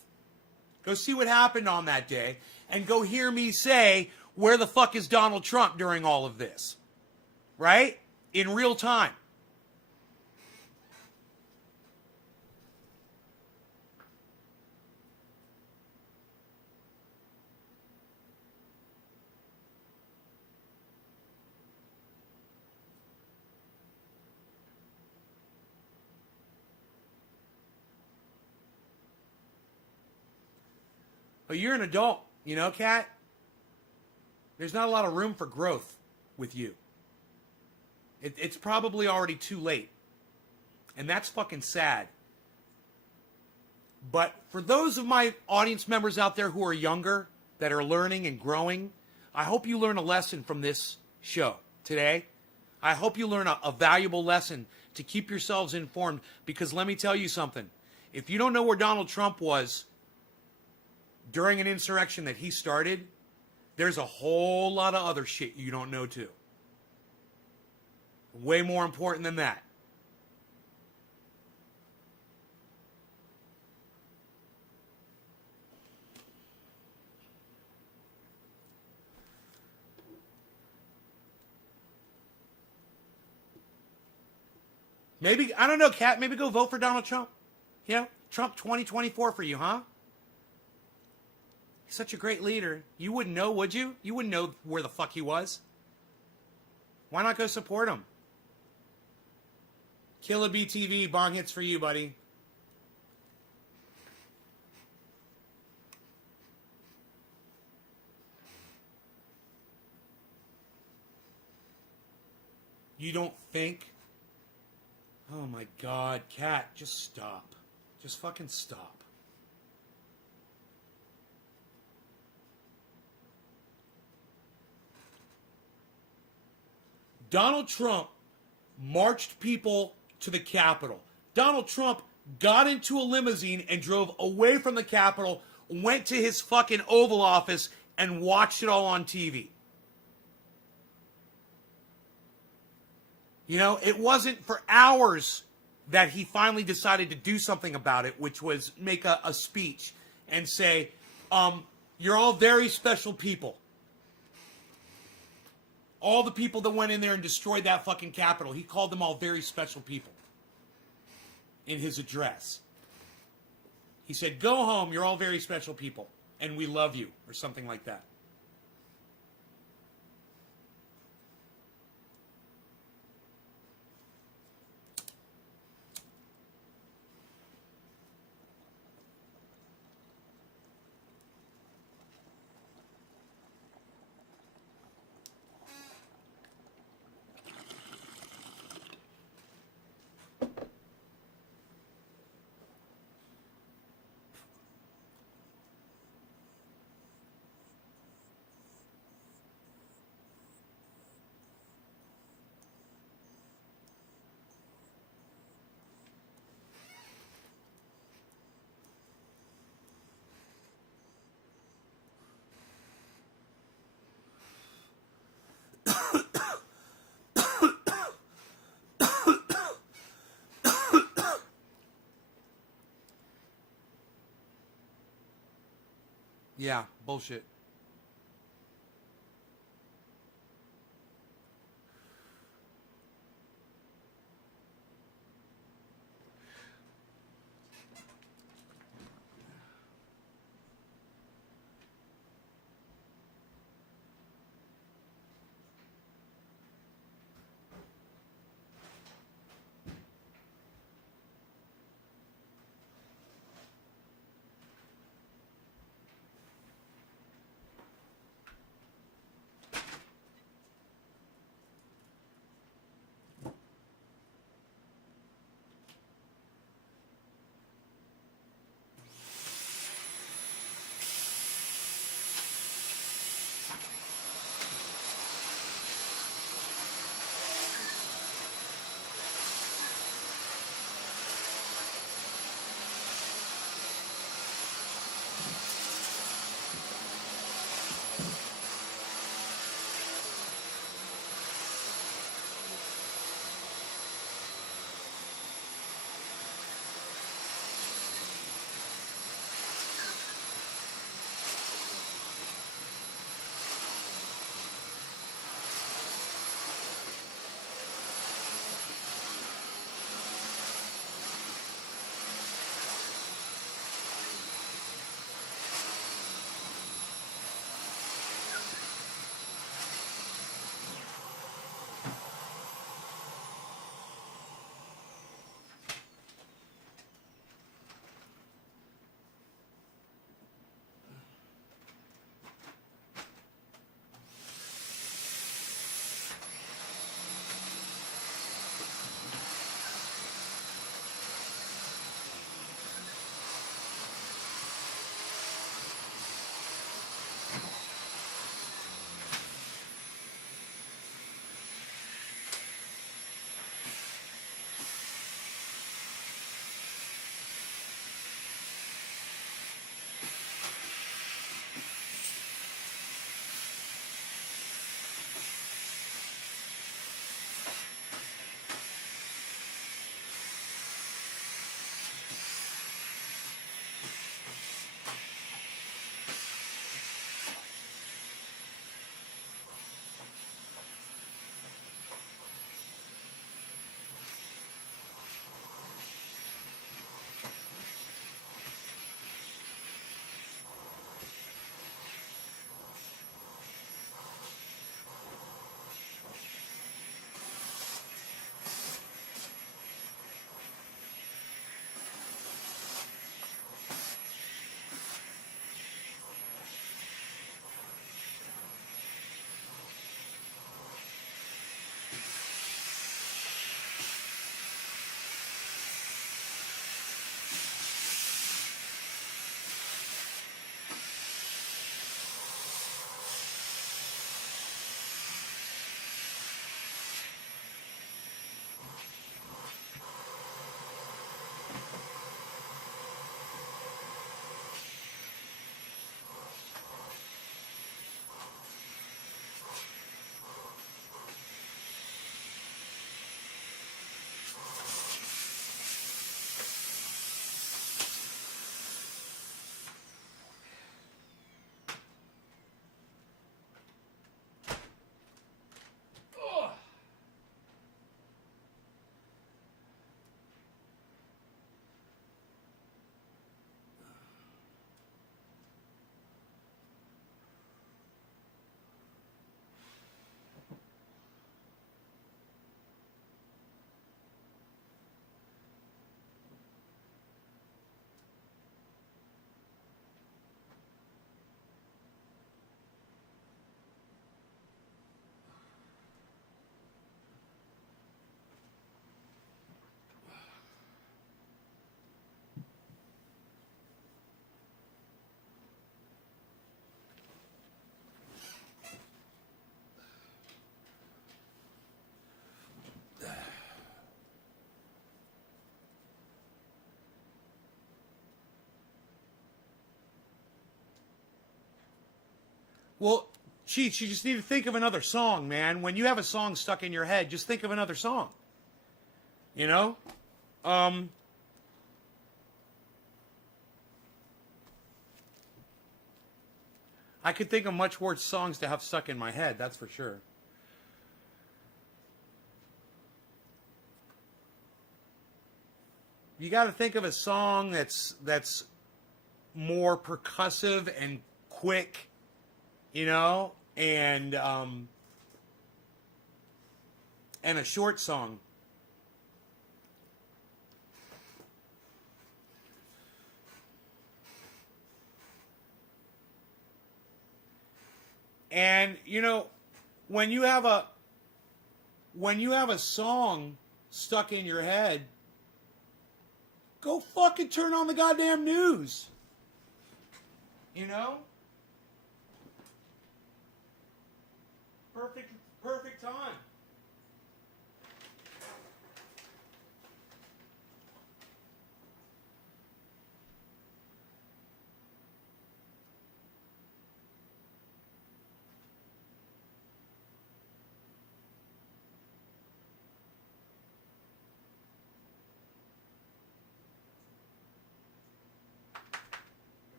Go see what happened on that day, and go hear me say, where the fuck is Donald Trump during all of this? Right? In real time. But you're an adult, you know, Kat? There's not a lot of room for growth with you. It's probably already too late. And that's fucking sad. But for those of my audience members out there who are younger, that are learning and growing, I hope you learn a lesson from this show today. I hope you learn a valuable lesson to keep yourselves informed. Because let me tell you something. If you don't know where Donald Trump was during an insurrection that he started, there's a whole lot of other shit you don't know too. Way more important than that. Maybe, I don't know, Kat, maybe go vote for Donald Trump. You know, Trump 2024 for you, huh? He's such a great leader. You wouldn't know, would you? You wouldn't know where the fuck he was. Why not go support him? Killer BTV, bong hits for you, buddy. You don't think? Oh my God, Kat, just stop. Just fucking stop. Donald Trump marched people to the Capitol. Donald Trump got into a limousine and drove away from the Capitol, went to his fucking Oval Office, and watched it all on TV. You know, it wasn't for hours that he finally decided to do something about it, which was make a speech and say, you're all very special people. All the people that went in there and destroyed that fucking Capitol, he called them all very special people in his address. He said, go home, you're all very special people, and we love you, or something like that. Yeah, bullshit. Well, Cheats, you just need to think of another song, man. When you have a song stuck in your head, just think of another song. You know? I could think of much worse songs to have stuck in my head, that's for sure. You got to think of a song that's more percussive and quick, you know, and a short song. And you know, when you have a song stuck in your head, go fucking turn on the goddamn news. You know? Perfect time.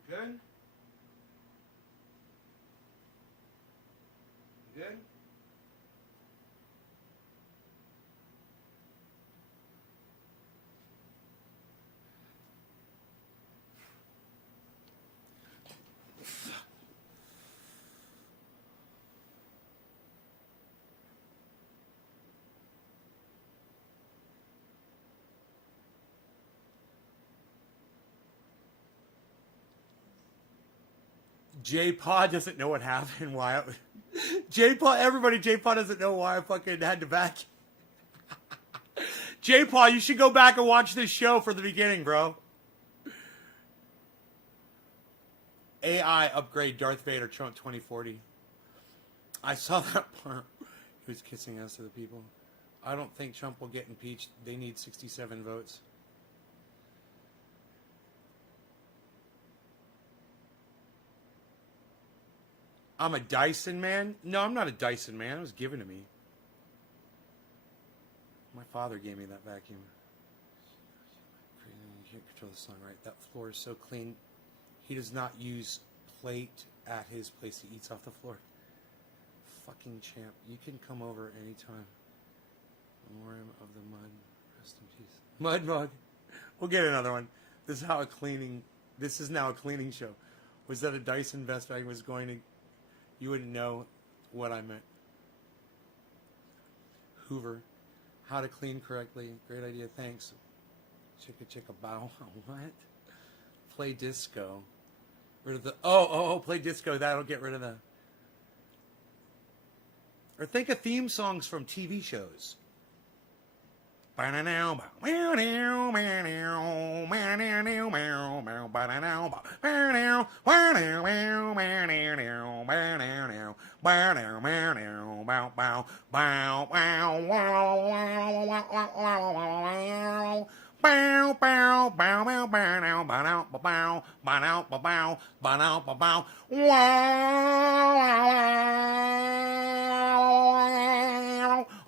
Good? Good? J-Pod doesn't know what happened. Why? J-Pod, everybody, J-Pod doesn't know why I fucking had to back. J-Pod, you should go back and watch this show from the beginning, bro. AI upgrade Darth Vader Trump 2040. I saw that part. He was kissing ass to the people. I don't think Trump will get impeached. They need 67 votes. I'm a Dyson man? No, I'm not a Dyson man. It was given to me. My father gave me that vacuum. You can't control the sun, right? That floor is so clean. He does not use plate at his place. He eats off the floor. Fucking champ. You can come over anytime. Memoriam of the Mud. Rest in peace. Mud Mug. We'll get another one. This is now a cleaning show. Was that a Dyson vest vacuum was going to... You wouldn't know what I meant. Hoover. How to clean correctly. Great idea. Thanks. Chicka chicka bow. What? Play disco. Rid of the... Oh, play disco. That'll get rid of the... Or think of theme songs from TV shows.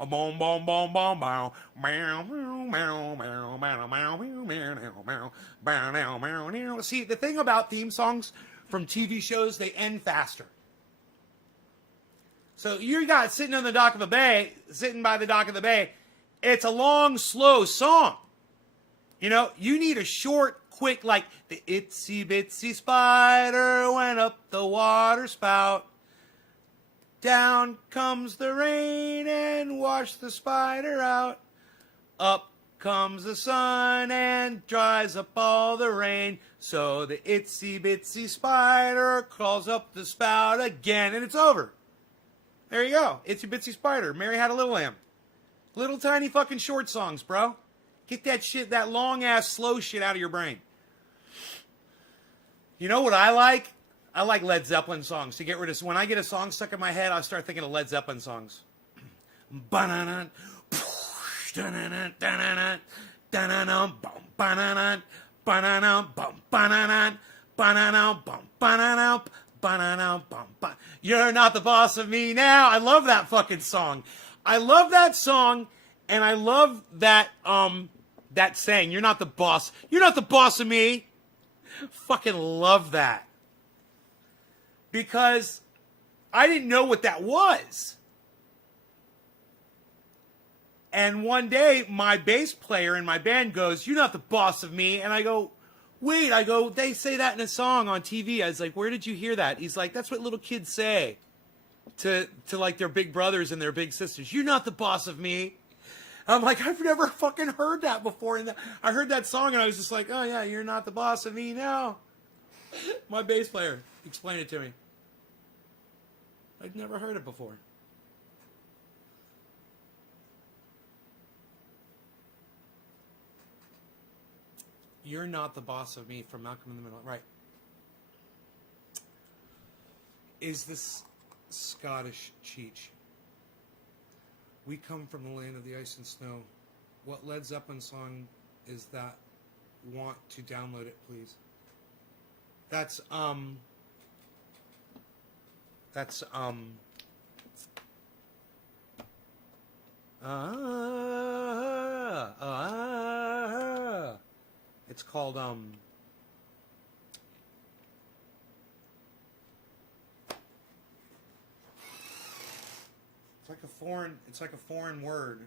Boom, boom, boom, boom, boom. See, the thing about theme songs from TV shows, they end faster. So you got sitting by the dock of the bay, it's a long, slow song. You know, you need a short, quick, like the itsy bitsy spider went up the water spout. Down comes the rain and washed the spider out. Up comes the sun and dries up all the rain. So the itsy bitsy spider crawls up the spout again, and it's over. There you go. Itsy bitsy spider. Mary had a little lamb. Little tiny fucking short songs, bro. Get that shit, that long ass slow shit out of your brain. You know what I like? I like Led Zeppelin songs to get rid of. When I get a song stuck in my head, I start thinking of Led Zeppelin songs. Ba-na-na-bum-ba. You're not the boss of me now. I love that fucking song. I love that song, and I love that that saying, you're not the boss. You're not the boss of me. Fucking love that. Because I didn't know what that was. And one day, my bass player in my band goes, you're not the boss of me. And I go, wait, they say that in a song on TV. I was like, where did you hear that? He's like, that's what little kids say to like their big brothers and their big sisters. You're not the boss of me. I'm like, I've never fucking heard that before. And I heard that song and I was just like, oh yeah, you're not the boss of me now. My bass player explained it to me. I'd never heard it before. You're not the boss of me from Malcolm in the Middle. Right. Is this Scottish Cheech? We come from the land of the ice and snow. What Led Zeppelin song is that? Want to download it, please. That's it's called it's like a foreign word.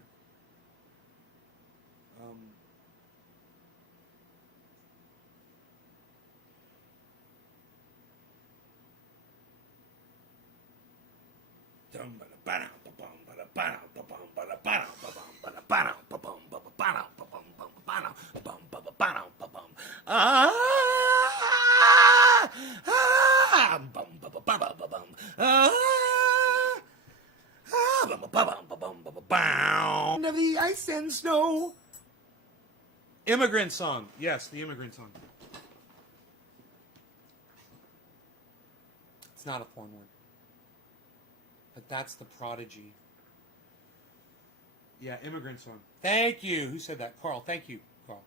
Of the ice and snow. Immigrant song. Yes, the immigrant song. It's not a foreign word. But that's the Prodigy. Yeah, immigrant song. Thank you. Who said that? Carl. Thank you, Carl.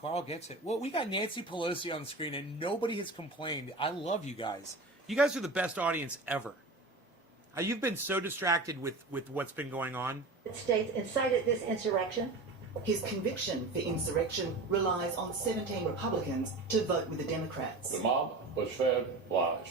Carl gets it. Well, we got Nancy Pelosi on the screen and nobody has complained. I love you guys. You guys are the best audience ever. You've been so distracted with what's been going on. States incited this insurrection. His conviction for insurrection relies on 17 Republicans to vote with the Democrats. The mob was fed lies.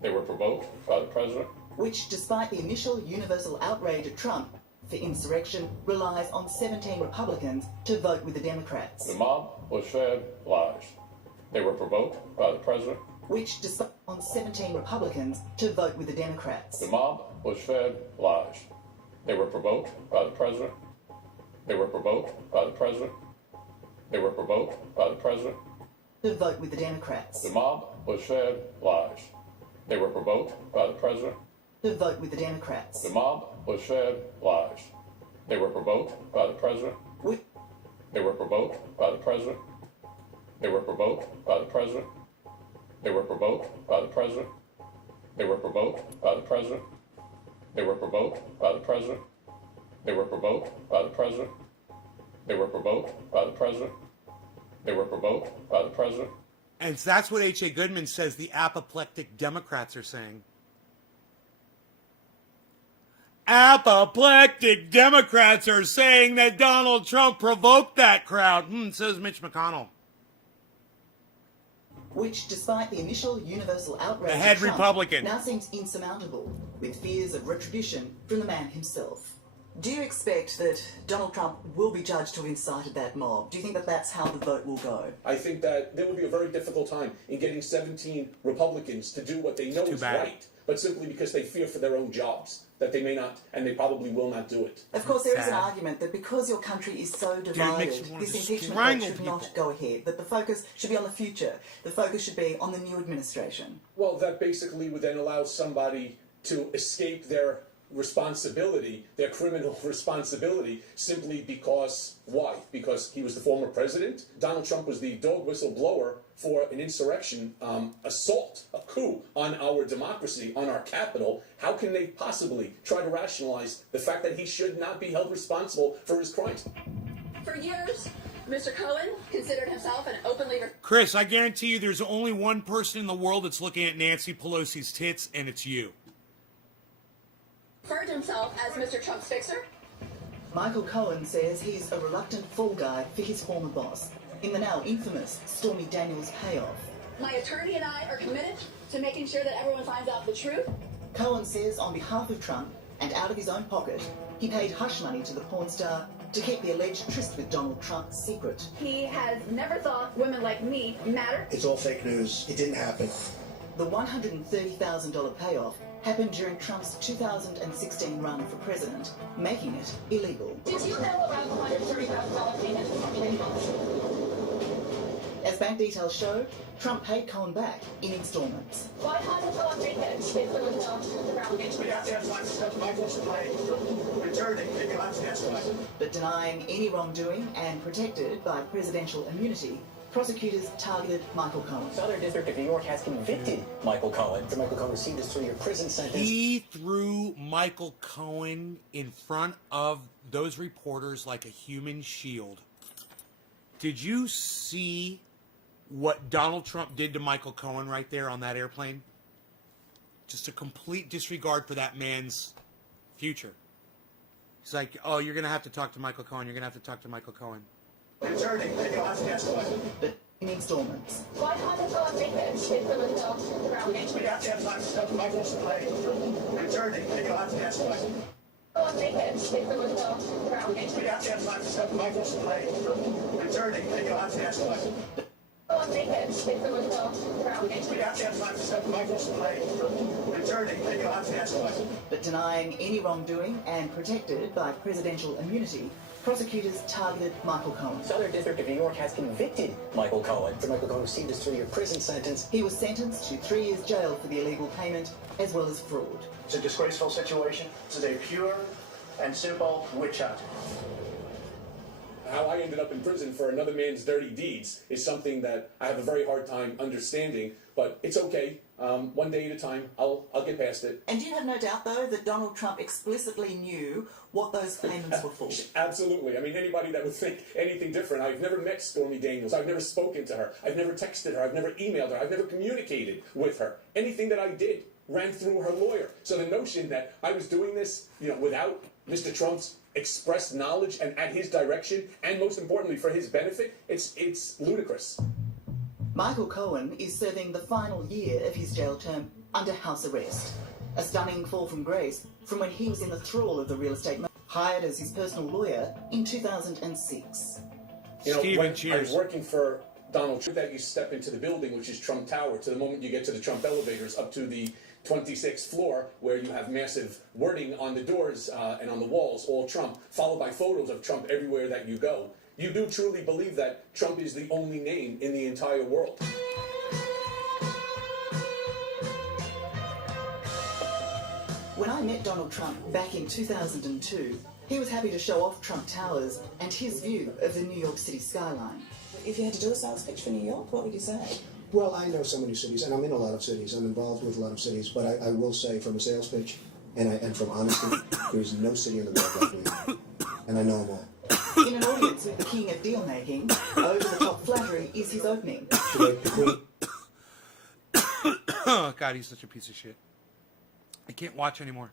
They were provoked by the president. Which, despite the initial universal outrage at Trump for insurrection, relies on 17 Republicans to vote with the Democrats. The mob was fed lies. They were provoked by the president. Which, despite on 17 Republicans to vote with the Democrats. The mob was fed lies. They were provoked by the president. They were provoked by the president. They were provoked by the president. To vote with the Democrats. The mob was fed lies. They were provoked by the president. To vote with the Democrats. The mob was fed lies. They were provoked by the president. They were provoked by the president. They were provoked by the president. They were provoked by the president. They were provoked by the president. They were provoked by the president. They were provoked by the president. They were provoked by the president. They were provoked by the president. And that's what H.A. Goodman says the apoplectic Democrats are saying. Apoplectic Democrats are saying that Donald Trump provoked that crowd. Says Mitch McConnell. Which, despite the initial universal outrage, the head Trump Republican, now seems insurmountable, with fears of retribution from the man himself. Do you expect that Donald Trump will be judged to have incited that mob? Do you think that that's how the vote will go? I think that there would be a very difficult time in getting 17 Republicans to do what they know is right, but simply because they fear for their own jobs, that they may not, and they probably will not do it. Of course, there is an argument that because your country is so divided, this impeachment vote should not go ahead, that the focus should be on the future. The focus should be on the new administration. Well, that basically would then allow somebody to escape their responsibility, their criminal responsibility, simply because, why? Because he was the former president? Donald Trump was the dog whistle blower for an insurrection, assault, a coup on our democracy, on our capital. How can they possibly try to rationalize the fact that he should not be held responsible for his crimes? For years, Mr. Cohen considered himself an openly Chris, I guarantee you there's only one person in the world that's looking at Nancy Pelosi's tits, and it's you. referred to himself as Mr. Trump's fixer. Michael Cohen says he's a reluctant fall guy for his former boss in the now infamous Stormy Daniels payoff. My attorney and I are committed to making sure that everyone finds out the truth. Cohen says on behalf of Trump and out of his own pocket, he paid hush money to the porn star to keep the alleged tryst with Donald Trump secret. He has never thought women like me matter. It's all fake news. It didn't happen. The $130,000 payoff happened during Trump's 2016 run for president, making it illegal. Did you know about the $130,000 payment from As bank details show, Trump paid Cohen back in installments. Why can't the Cohen payment be the ground We have to have lots of stuff Michael's returning. Maybe you'll have to ask why. But denying any wrongdoing and protected by presidential immunity, prosecutors targeted Michael Cohen. Southern District of New York has convicted Michael Cohen. Michael Cohen received his 3-year prison sentence. He threw Michael Cohen in front of those reporters like a human shield. Did you see what Donald Trump did to Michael Cohen right there on that airplane? Just a complete disregard for that man's future. He's like, oh, you're going to have to talk to Michael Cohen. You're going to have to talk to Michael Cohen. Returning. Maybe you'll have to ask why. But in installments. Why can't the Cohen payment be the ground We have to have lots of stuff Michael's returning. Maybe you'll have to ask why. We have to have lots of stuff Michael's returning. Maybe you'll have to ask why. We have to have lots of stuff Michael's returning. Maybe you'll have to ask why. But denying any wrongdoing and protected by presidential immunity, prosecutors targeted Michael Cohen. Southern District of New York has convicted Michael Cohen. Michael Cohen received his 3-year prison sentence. He was sentenced to 3 years jail for the illegal payment as well as fraud. It's a disgraceful situation. This is a pure and simple witch hunt. How I ended up in prison for another man's dirty deeds is something that I have a very hard time understanding, but it's okay. One day at a time, I'll get past it. And you have no doubt, though, that Donald Trump explicitly knew what those payments were for. Absolutely. I mean, anybody that would think anything different. I've never met Stormy Daniels. I've never spoken to her. I've never texted her. I've never emailed her. I've never communicated with her. Anything that I did ran through her lawyer. So the notion that I was doing this, without Mr. Trump's expressed knowledge and at his direction, and most importantly for his benefit, it's ludicrous. Michael Cohen is serving the final year of his jail term under house arrest. A stunning fall from grace from when he was in the thrall of the real estate market, hired as his personal lawyer in 2006. Steven, cheers. I was working for Donald Trump, that you step into the building, which is Trump Tower, to the moment you get to the Trump elevators, up to the 26th floor, where you have massive wording on the doors and on the walls, all Trump, followed by photos of Trump everywhere that you go. You do truly believe that Trump is the only name in the entire world. When I met Donald Trump back in 2002, he was happy to show off Trump Towers and his view of the New York City skyline. If you had to do a sales pitch for New York, what would you say? Well, I know so many cities, and I'm in a lot of cities. I'm involved with a lot of cities, but I will say from a sales pitch and from honesty, there's no city in the world like me. And I know them all. In an audience with the king of deal-making, over-the-top flattery is his opening. Oh, God, he's such a piece of shit. I can't watch anymore.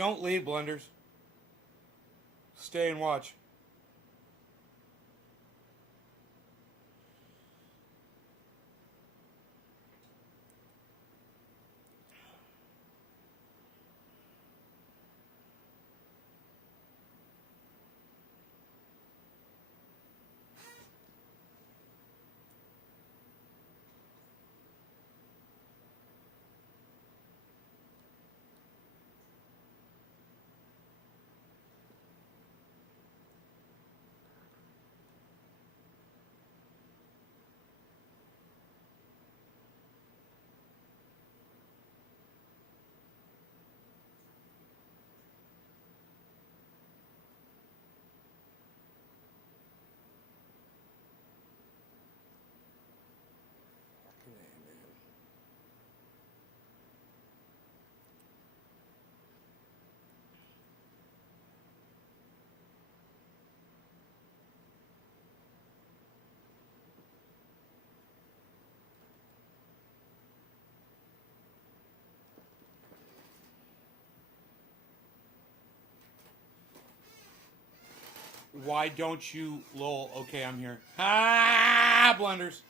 Don't leave, Blenders. Stay and watch. Why don't you, lol? Okay, I'm here. Ah, Blenders.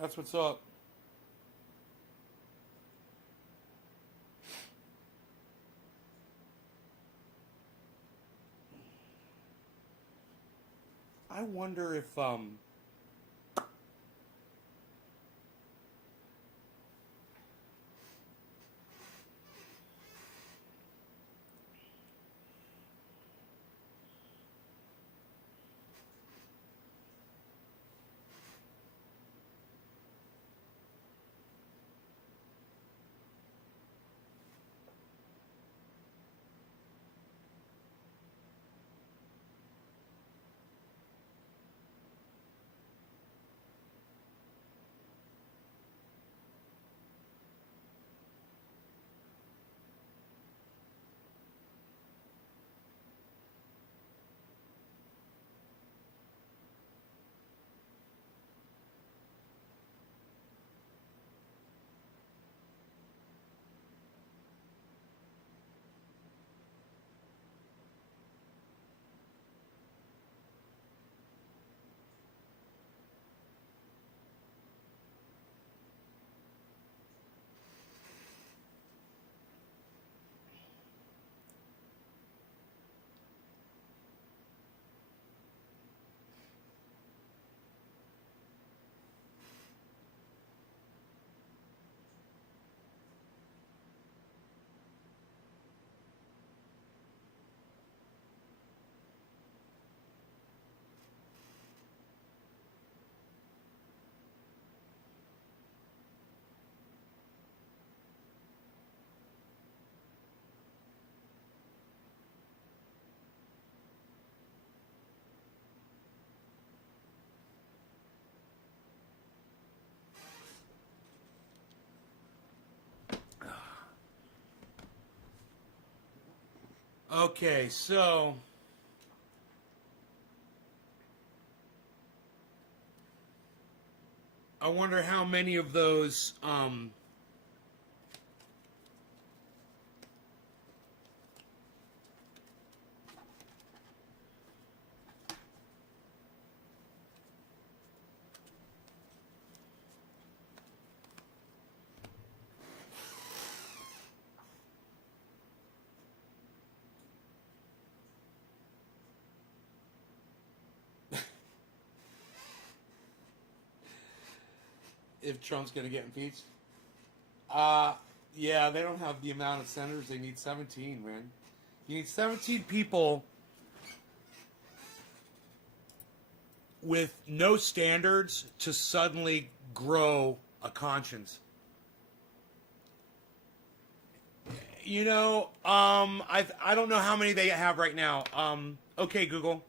That's what's up. I wonder if okay, so I wonder how many of those if Trump's going to get impeached. Yeah, they don't have the amount of senators. They need 17, man. You need 17 people with no standards to suddenly grow a conscience. You know, I don't know how many they have right now. Okay, Google.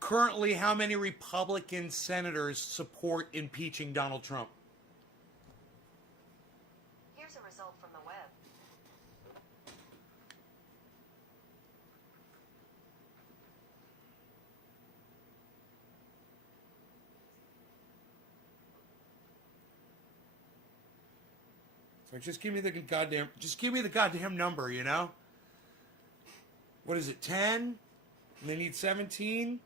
Currently, how many Republican senators support impeaching Donald Trump? Here's a result from the web. So just give me the goddamn number, you know? What is it, 10? And they need 17?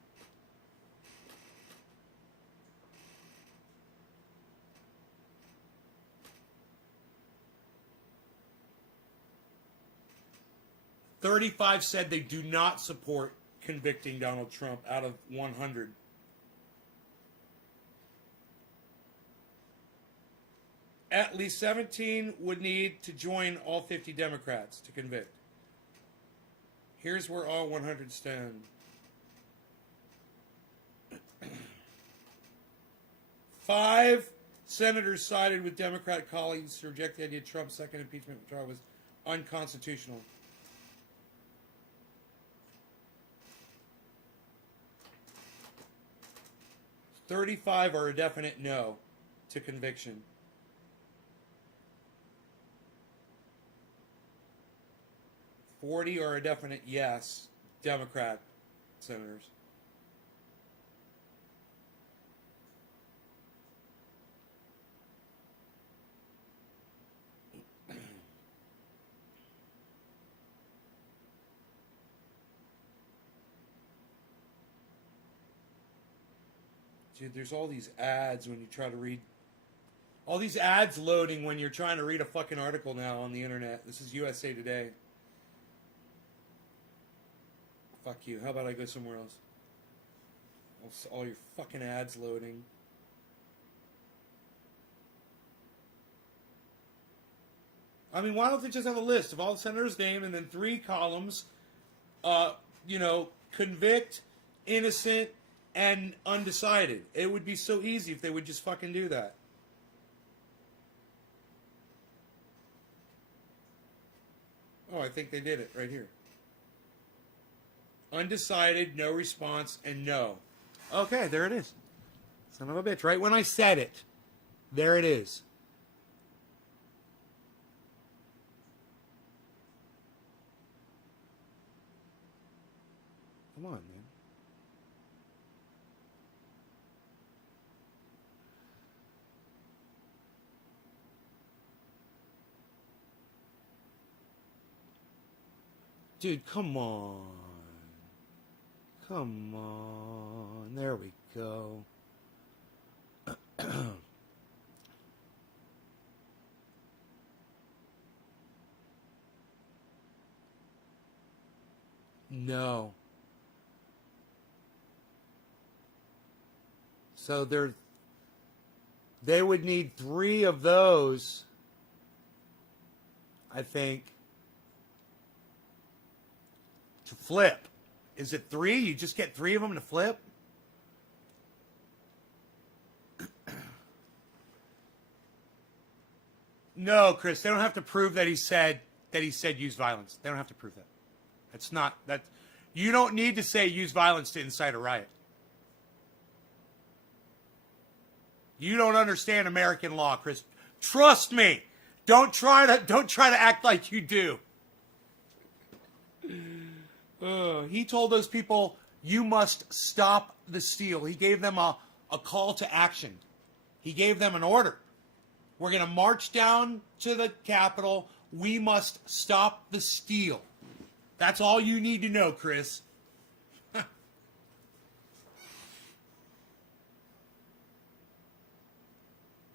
$35 said they do not support convicting Donald Trump out of 100. At least 17 would need to join all 50 Democrats to convict. Here's where all 100 stand. 5 senators sided with Democrat colleagues to reject the idea Trump's second impeachment trial was unconstitutional. $35 are a definite no to conviction. $40 are a definite yes, Democrat senators. Dude, there's all these ads when you try to read. All these ads loading when you're trying to read a fucking article now on the internet. This is USA Today. Fuck you. How about I go somewhere else? All your fucking ads loading. I mean, why don't they just have a list of all the senators' name and then 3 columns, convict, innocent, and undecided. It would be so easy if they would just fucking do that. Oh, I think they did it right here. Undecided, no response, and no. Okay, there it is. Son of a bitch. Right when I said it, there it is. Come on, man. Dude, come on. Come on. There we go. No. So they would need 3 of those, I think, to flip. Is it 3? You just get 3 of them to flip? No, Chris, they don't have to prove that he said use violence. They don't have to prove that. It's not that. You don't need to say use violence to incite a riot. You don't understand American law, Chris. Trust me. Don't try to act like you do. He told those people, you must stop the steal. He gave them a call to action. He gave them an order. We're going to march down to the Capitol. We must stop the steal. That's all you need to know, Chris.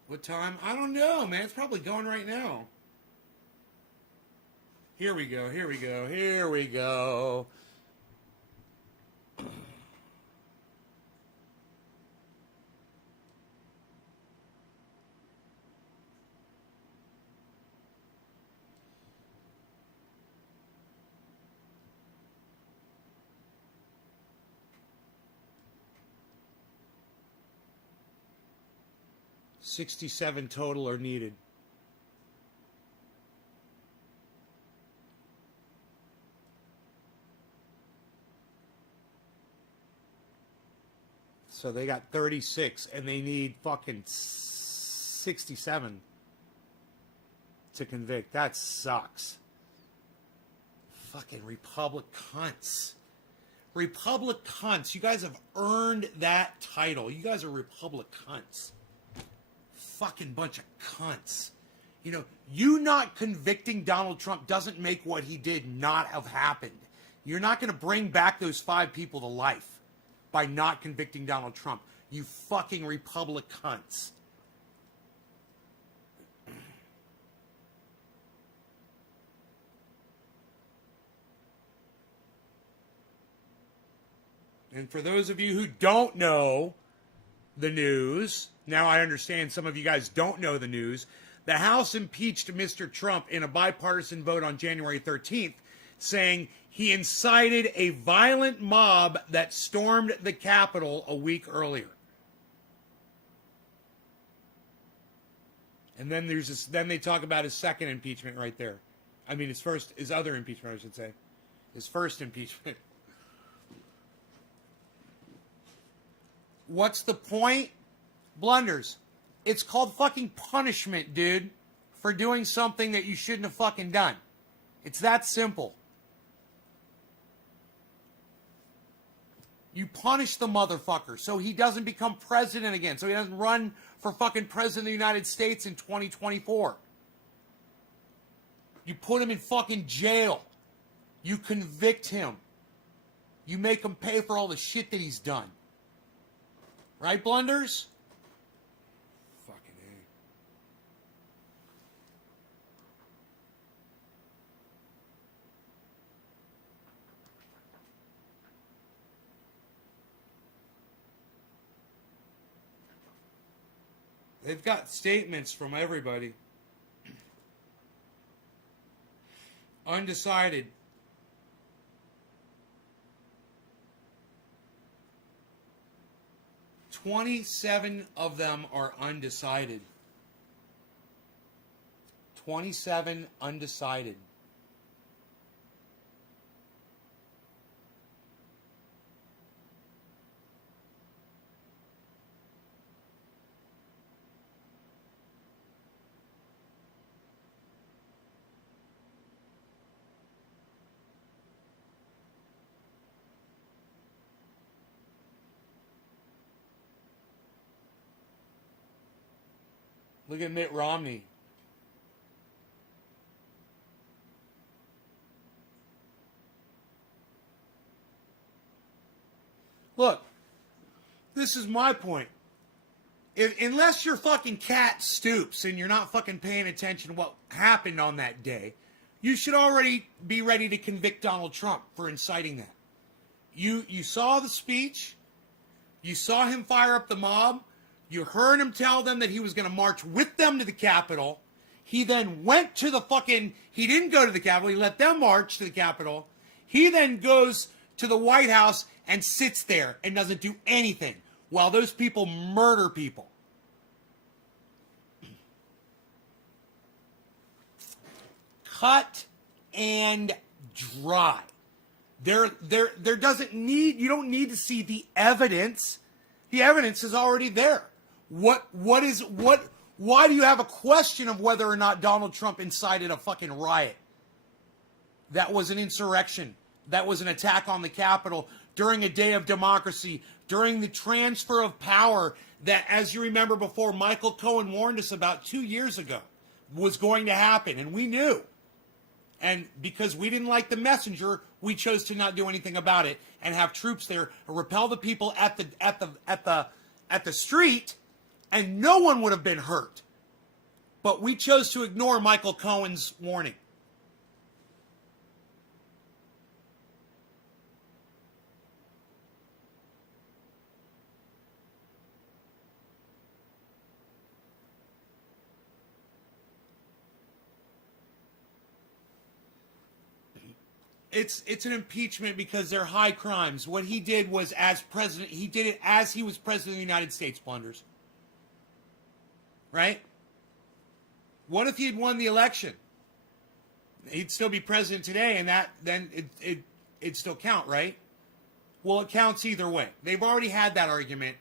What time? I don't know, man. It's probably going right now. Here we go. Here we go. Here we go. $67 total are needed. So they got 36, and they need fucking 67 to convict. That sucks. Fucking Republic cunts. Republic cunts. You guys have earned that title. You guys are Republic cunts. Fucking bunch of cunts. You know, you not convicting Donald Trump doesn't make what he did not have happened. You're not going to bring back those 5 people to life by not convicting Donald Trump. You fucking Republic cunts. And for those of you who don't know the news, now I understand some of you guys don't know the news. The House impeached Mr. Trump in a bipartisan vote on January 13th, saying he incited a violent mob that stormed the Capitol a week earlier. And then then they talk about his second impeachment right there. I mean, his other impeachment, I should say. His first impeachment. What's the point? Blunders. It's called fucking punishment, dude, for doing something that you shouldn't have fucking done. It's that simple. You punish the motherfucker so he doesn't become president again, so he doesn't run for fucking president of the United States in 2024. You put him in fucking jail. You convict him. You make him pay for all the shit that he's done. Right, Blunders? Fucking A. They've got statements from everybody. Undecided. $27 of them are undecided. 27 undecided. Look at Mitt Romney. Look, this is my point. Unless your fucking cat stoops and you're not fucking paying attention to what happened on that day, you should already be ready to convict Donald Trump for inciting that. You saw the speech. You saw him fire up the mob. You heard him tell them that he was going to march with them to the Capitol. He then went to the fucking... He didn't go to the Capitol. He let them march to the Capitol. He then goes to the White House and sits there and doesn't do anything while those people murder people. Cut and dry. There doesn't need... You don't need to see the evidence. The evidence is already there. Why do you have a question of whether or not Donald Trump incited a fucking riot? That was an insurrection. That was an attack on the Capitol during a day of democracy, during the transfer of power that, as you remember before, Michael Cohen warned us about 2 years ago was going to happen, and we knew. And because we didn't like the messenger, we chose to not do anything about it and have troops there repel the people at the street, and no one would have been hurt. But we chose to ignore Michael Cohen's warning. It's an impeachment because they're high crimes. What he did was, as president, he did it as he was president of the United States, Blunders. Right? What if he had won the election? He'd still be president today, and it'd still count, right? Well, it counts either way. They've already had that argument.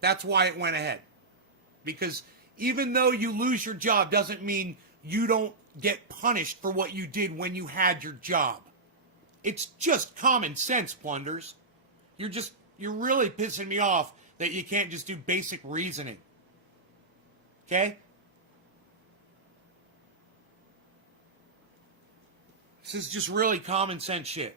That's why it went ahead. Because even though you lose your job doesn't mean you don't get punished for what you did when you had your job. It's just common sense, Blunders. You're really pissing me off that you can't just do basic reasoning. Okay? This is just really common sense shit.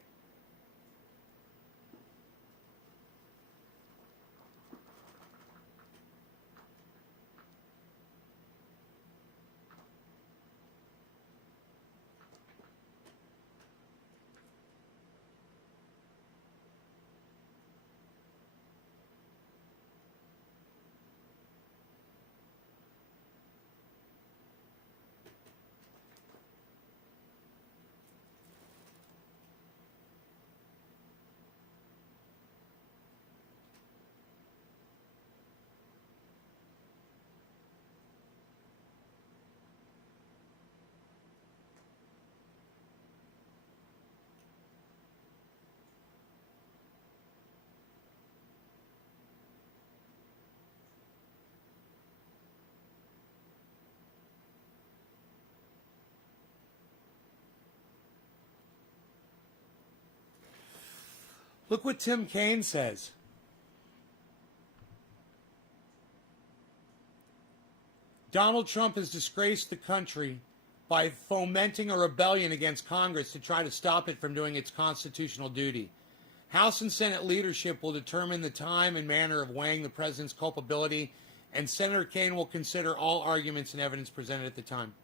Look what Tim Kaine says. Donald Trump has disgraced the country by fomenting a rebellion against Congress to try to stop it from doing its constitutional duty. House and Senate leadership will determine the time and manner of weighing the president's culpability, and Senator Kaine will consider all arguments and evidence presented at the time.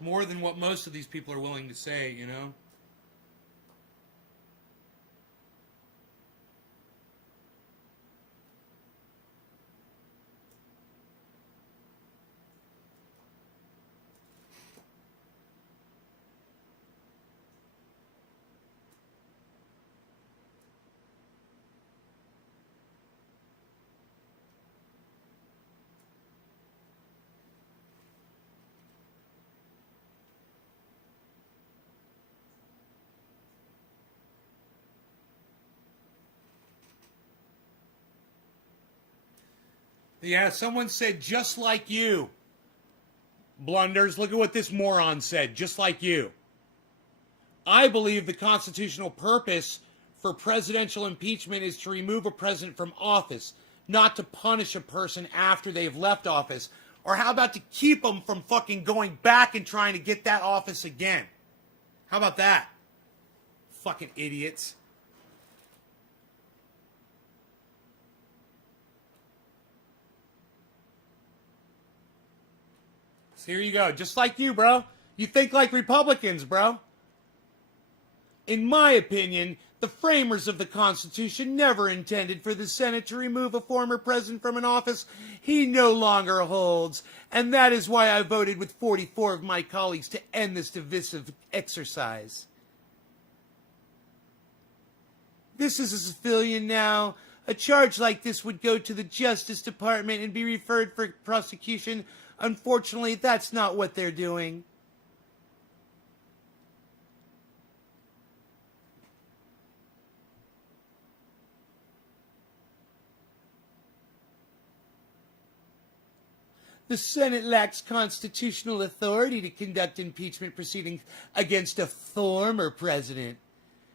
More than what most of these people are willing to say, you know? Yeah, someone said, just like you. Blunders, look at what this moron said, just like you. I believe the constitutional purpose for presidential impeachment is to remove a president from office, not to punish a person after they've left office. Or how about to keep them from fucking going back and trying to get that office again? How about that? Fucking idiots. So here you go. Just like you, bro. You think like Republicans, bro. In my opinion, the framers of the Constitution never intended for the Senate to remove a former president from an office he no longer holds, and that is why I voted with 44 of my colleagues to end this divisive exercise. This is a civilian now. A charge like this would go to the Justice Department and be referred for prosecution. Unfortunately, that's not what they're doing. The Senate lacks constitutional authority to conduct impeachment proceedings against a former president,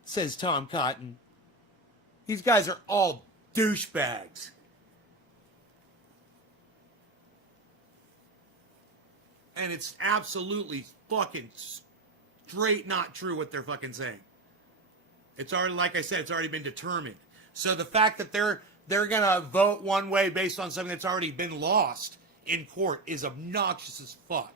says Tom Cotton. These guys are all douchebags. And it's absolutely fucking straight not true what they're fucking saying. It's already, like I said, it's already been determined. So the fact that they're going to vote one way based on something that's already been lost in court is obnoxious as fuck.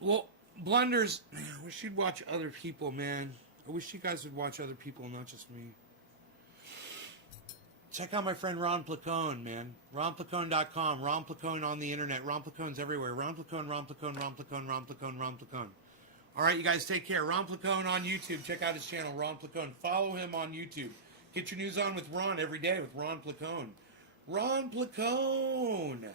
Well, Blunders, man, I wish you'd watch other people, man. I wish you guys would watch other people, not just me. Check out my friend Ron Placone, man. RonPlacone.com. Ron Placone on the internet. Ron Placone's everywhere. Ron Placone, Ron Placone, Ron Placone, Ron Placone, Ron Placone. All right, you guys take care. Ron Placone on YouTube. Check out his channel, Ron Placone. Follow him on YouTube. Get your news on with Ron every day with Ron Placone. Ron Placone.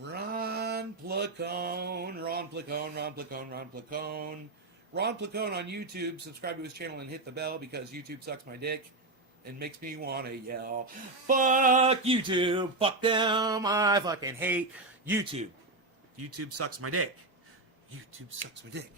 Ron Placone. Ron Placone. Ron Placone. Ron Placone. Ron Placone on YouTube. Subscribe to his channel and hit the bell because YouTube sucks my dick. It makes me want to yell, fuck YouTube, fuck them, I fucking hate YouTube. YouTube sucks my dick. YouTube sucks my dick.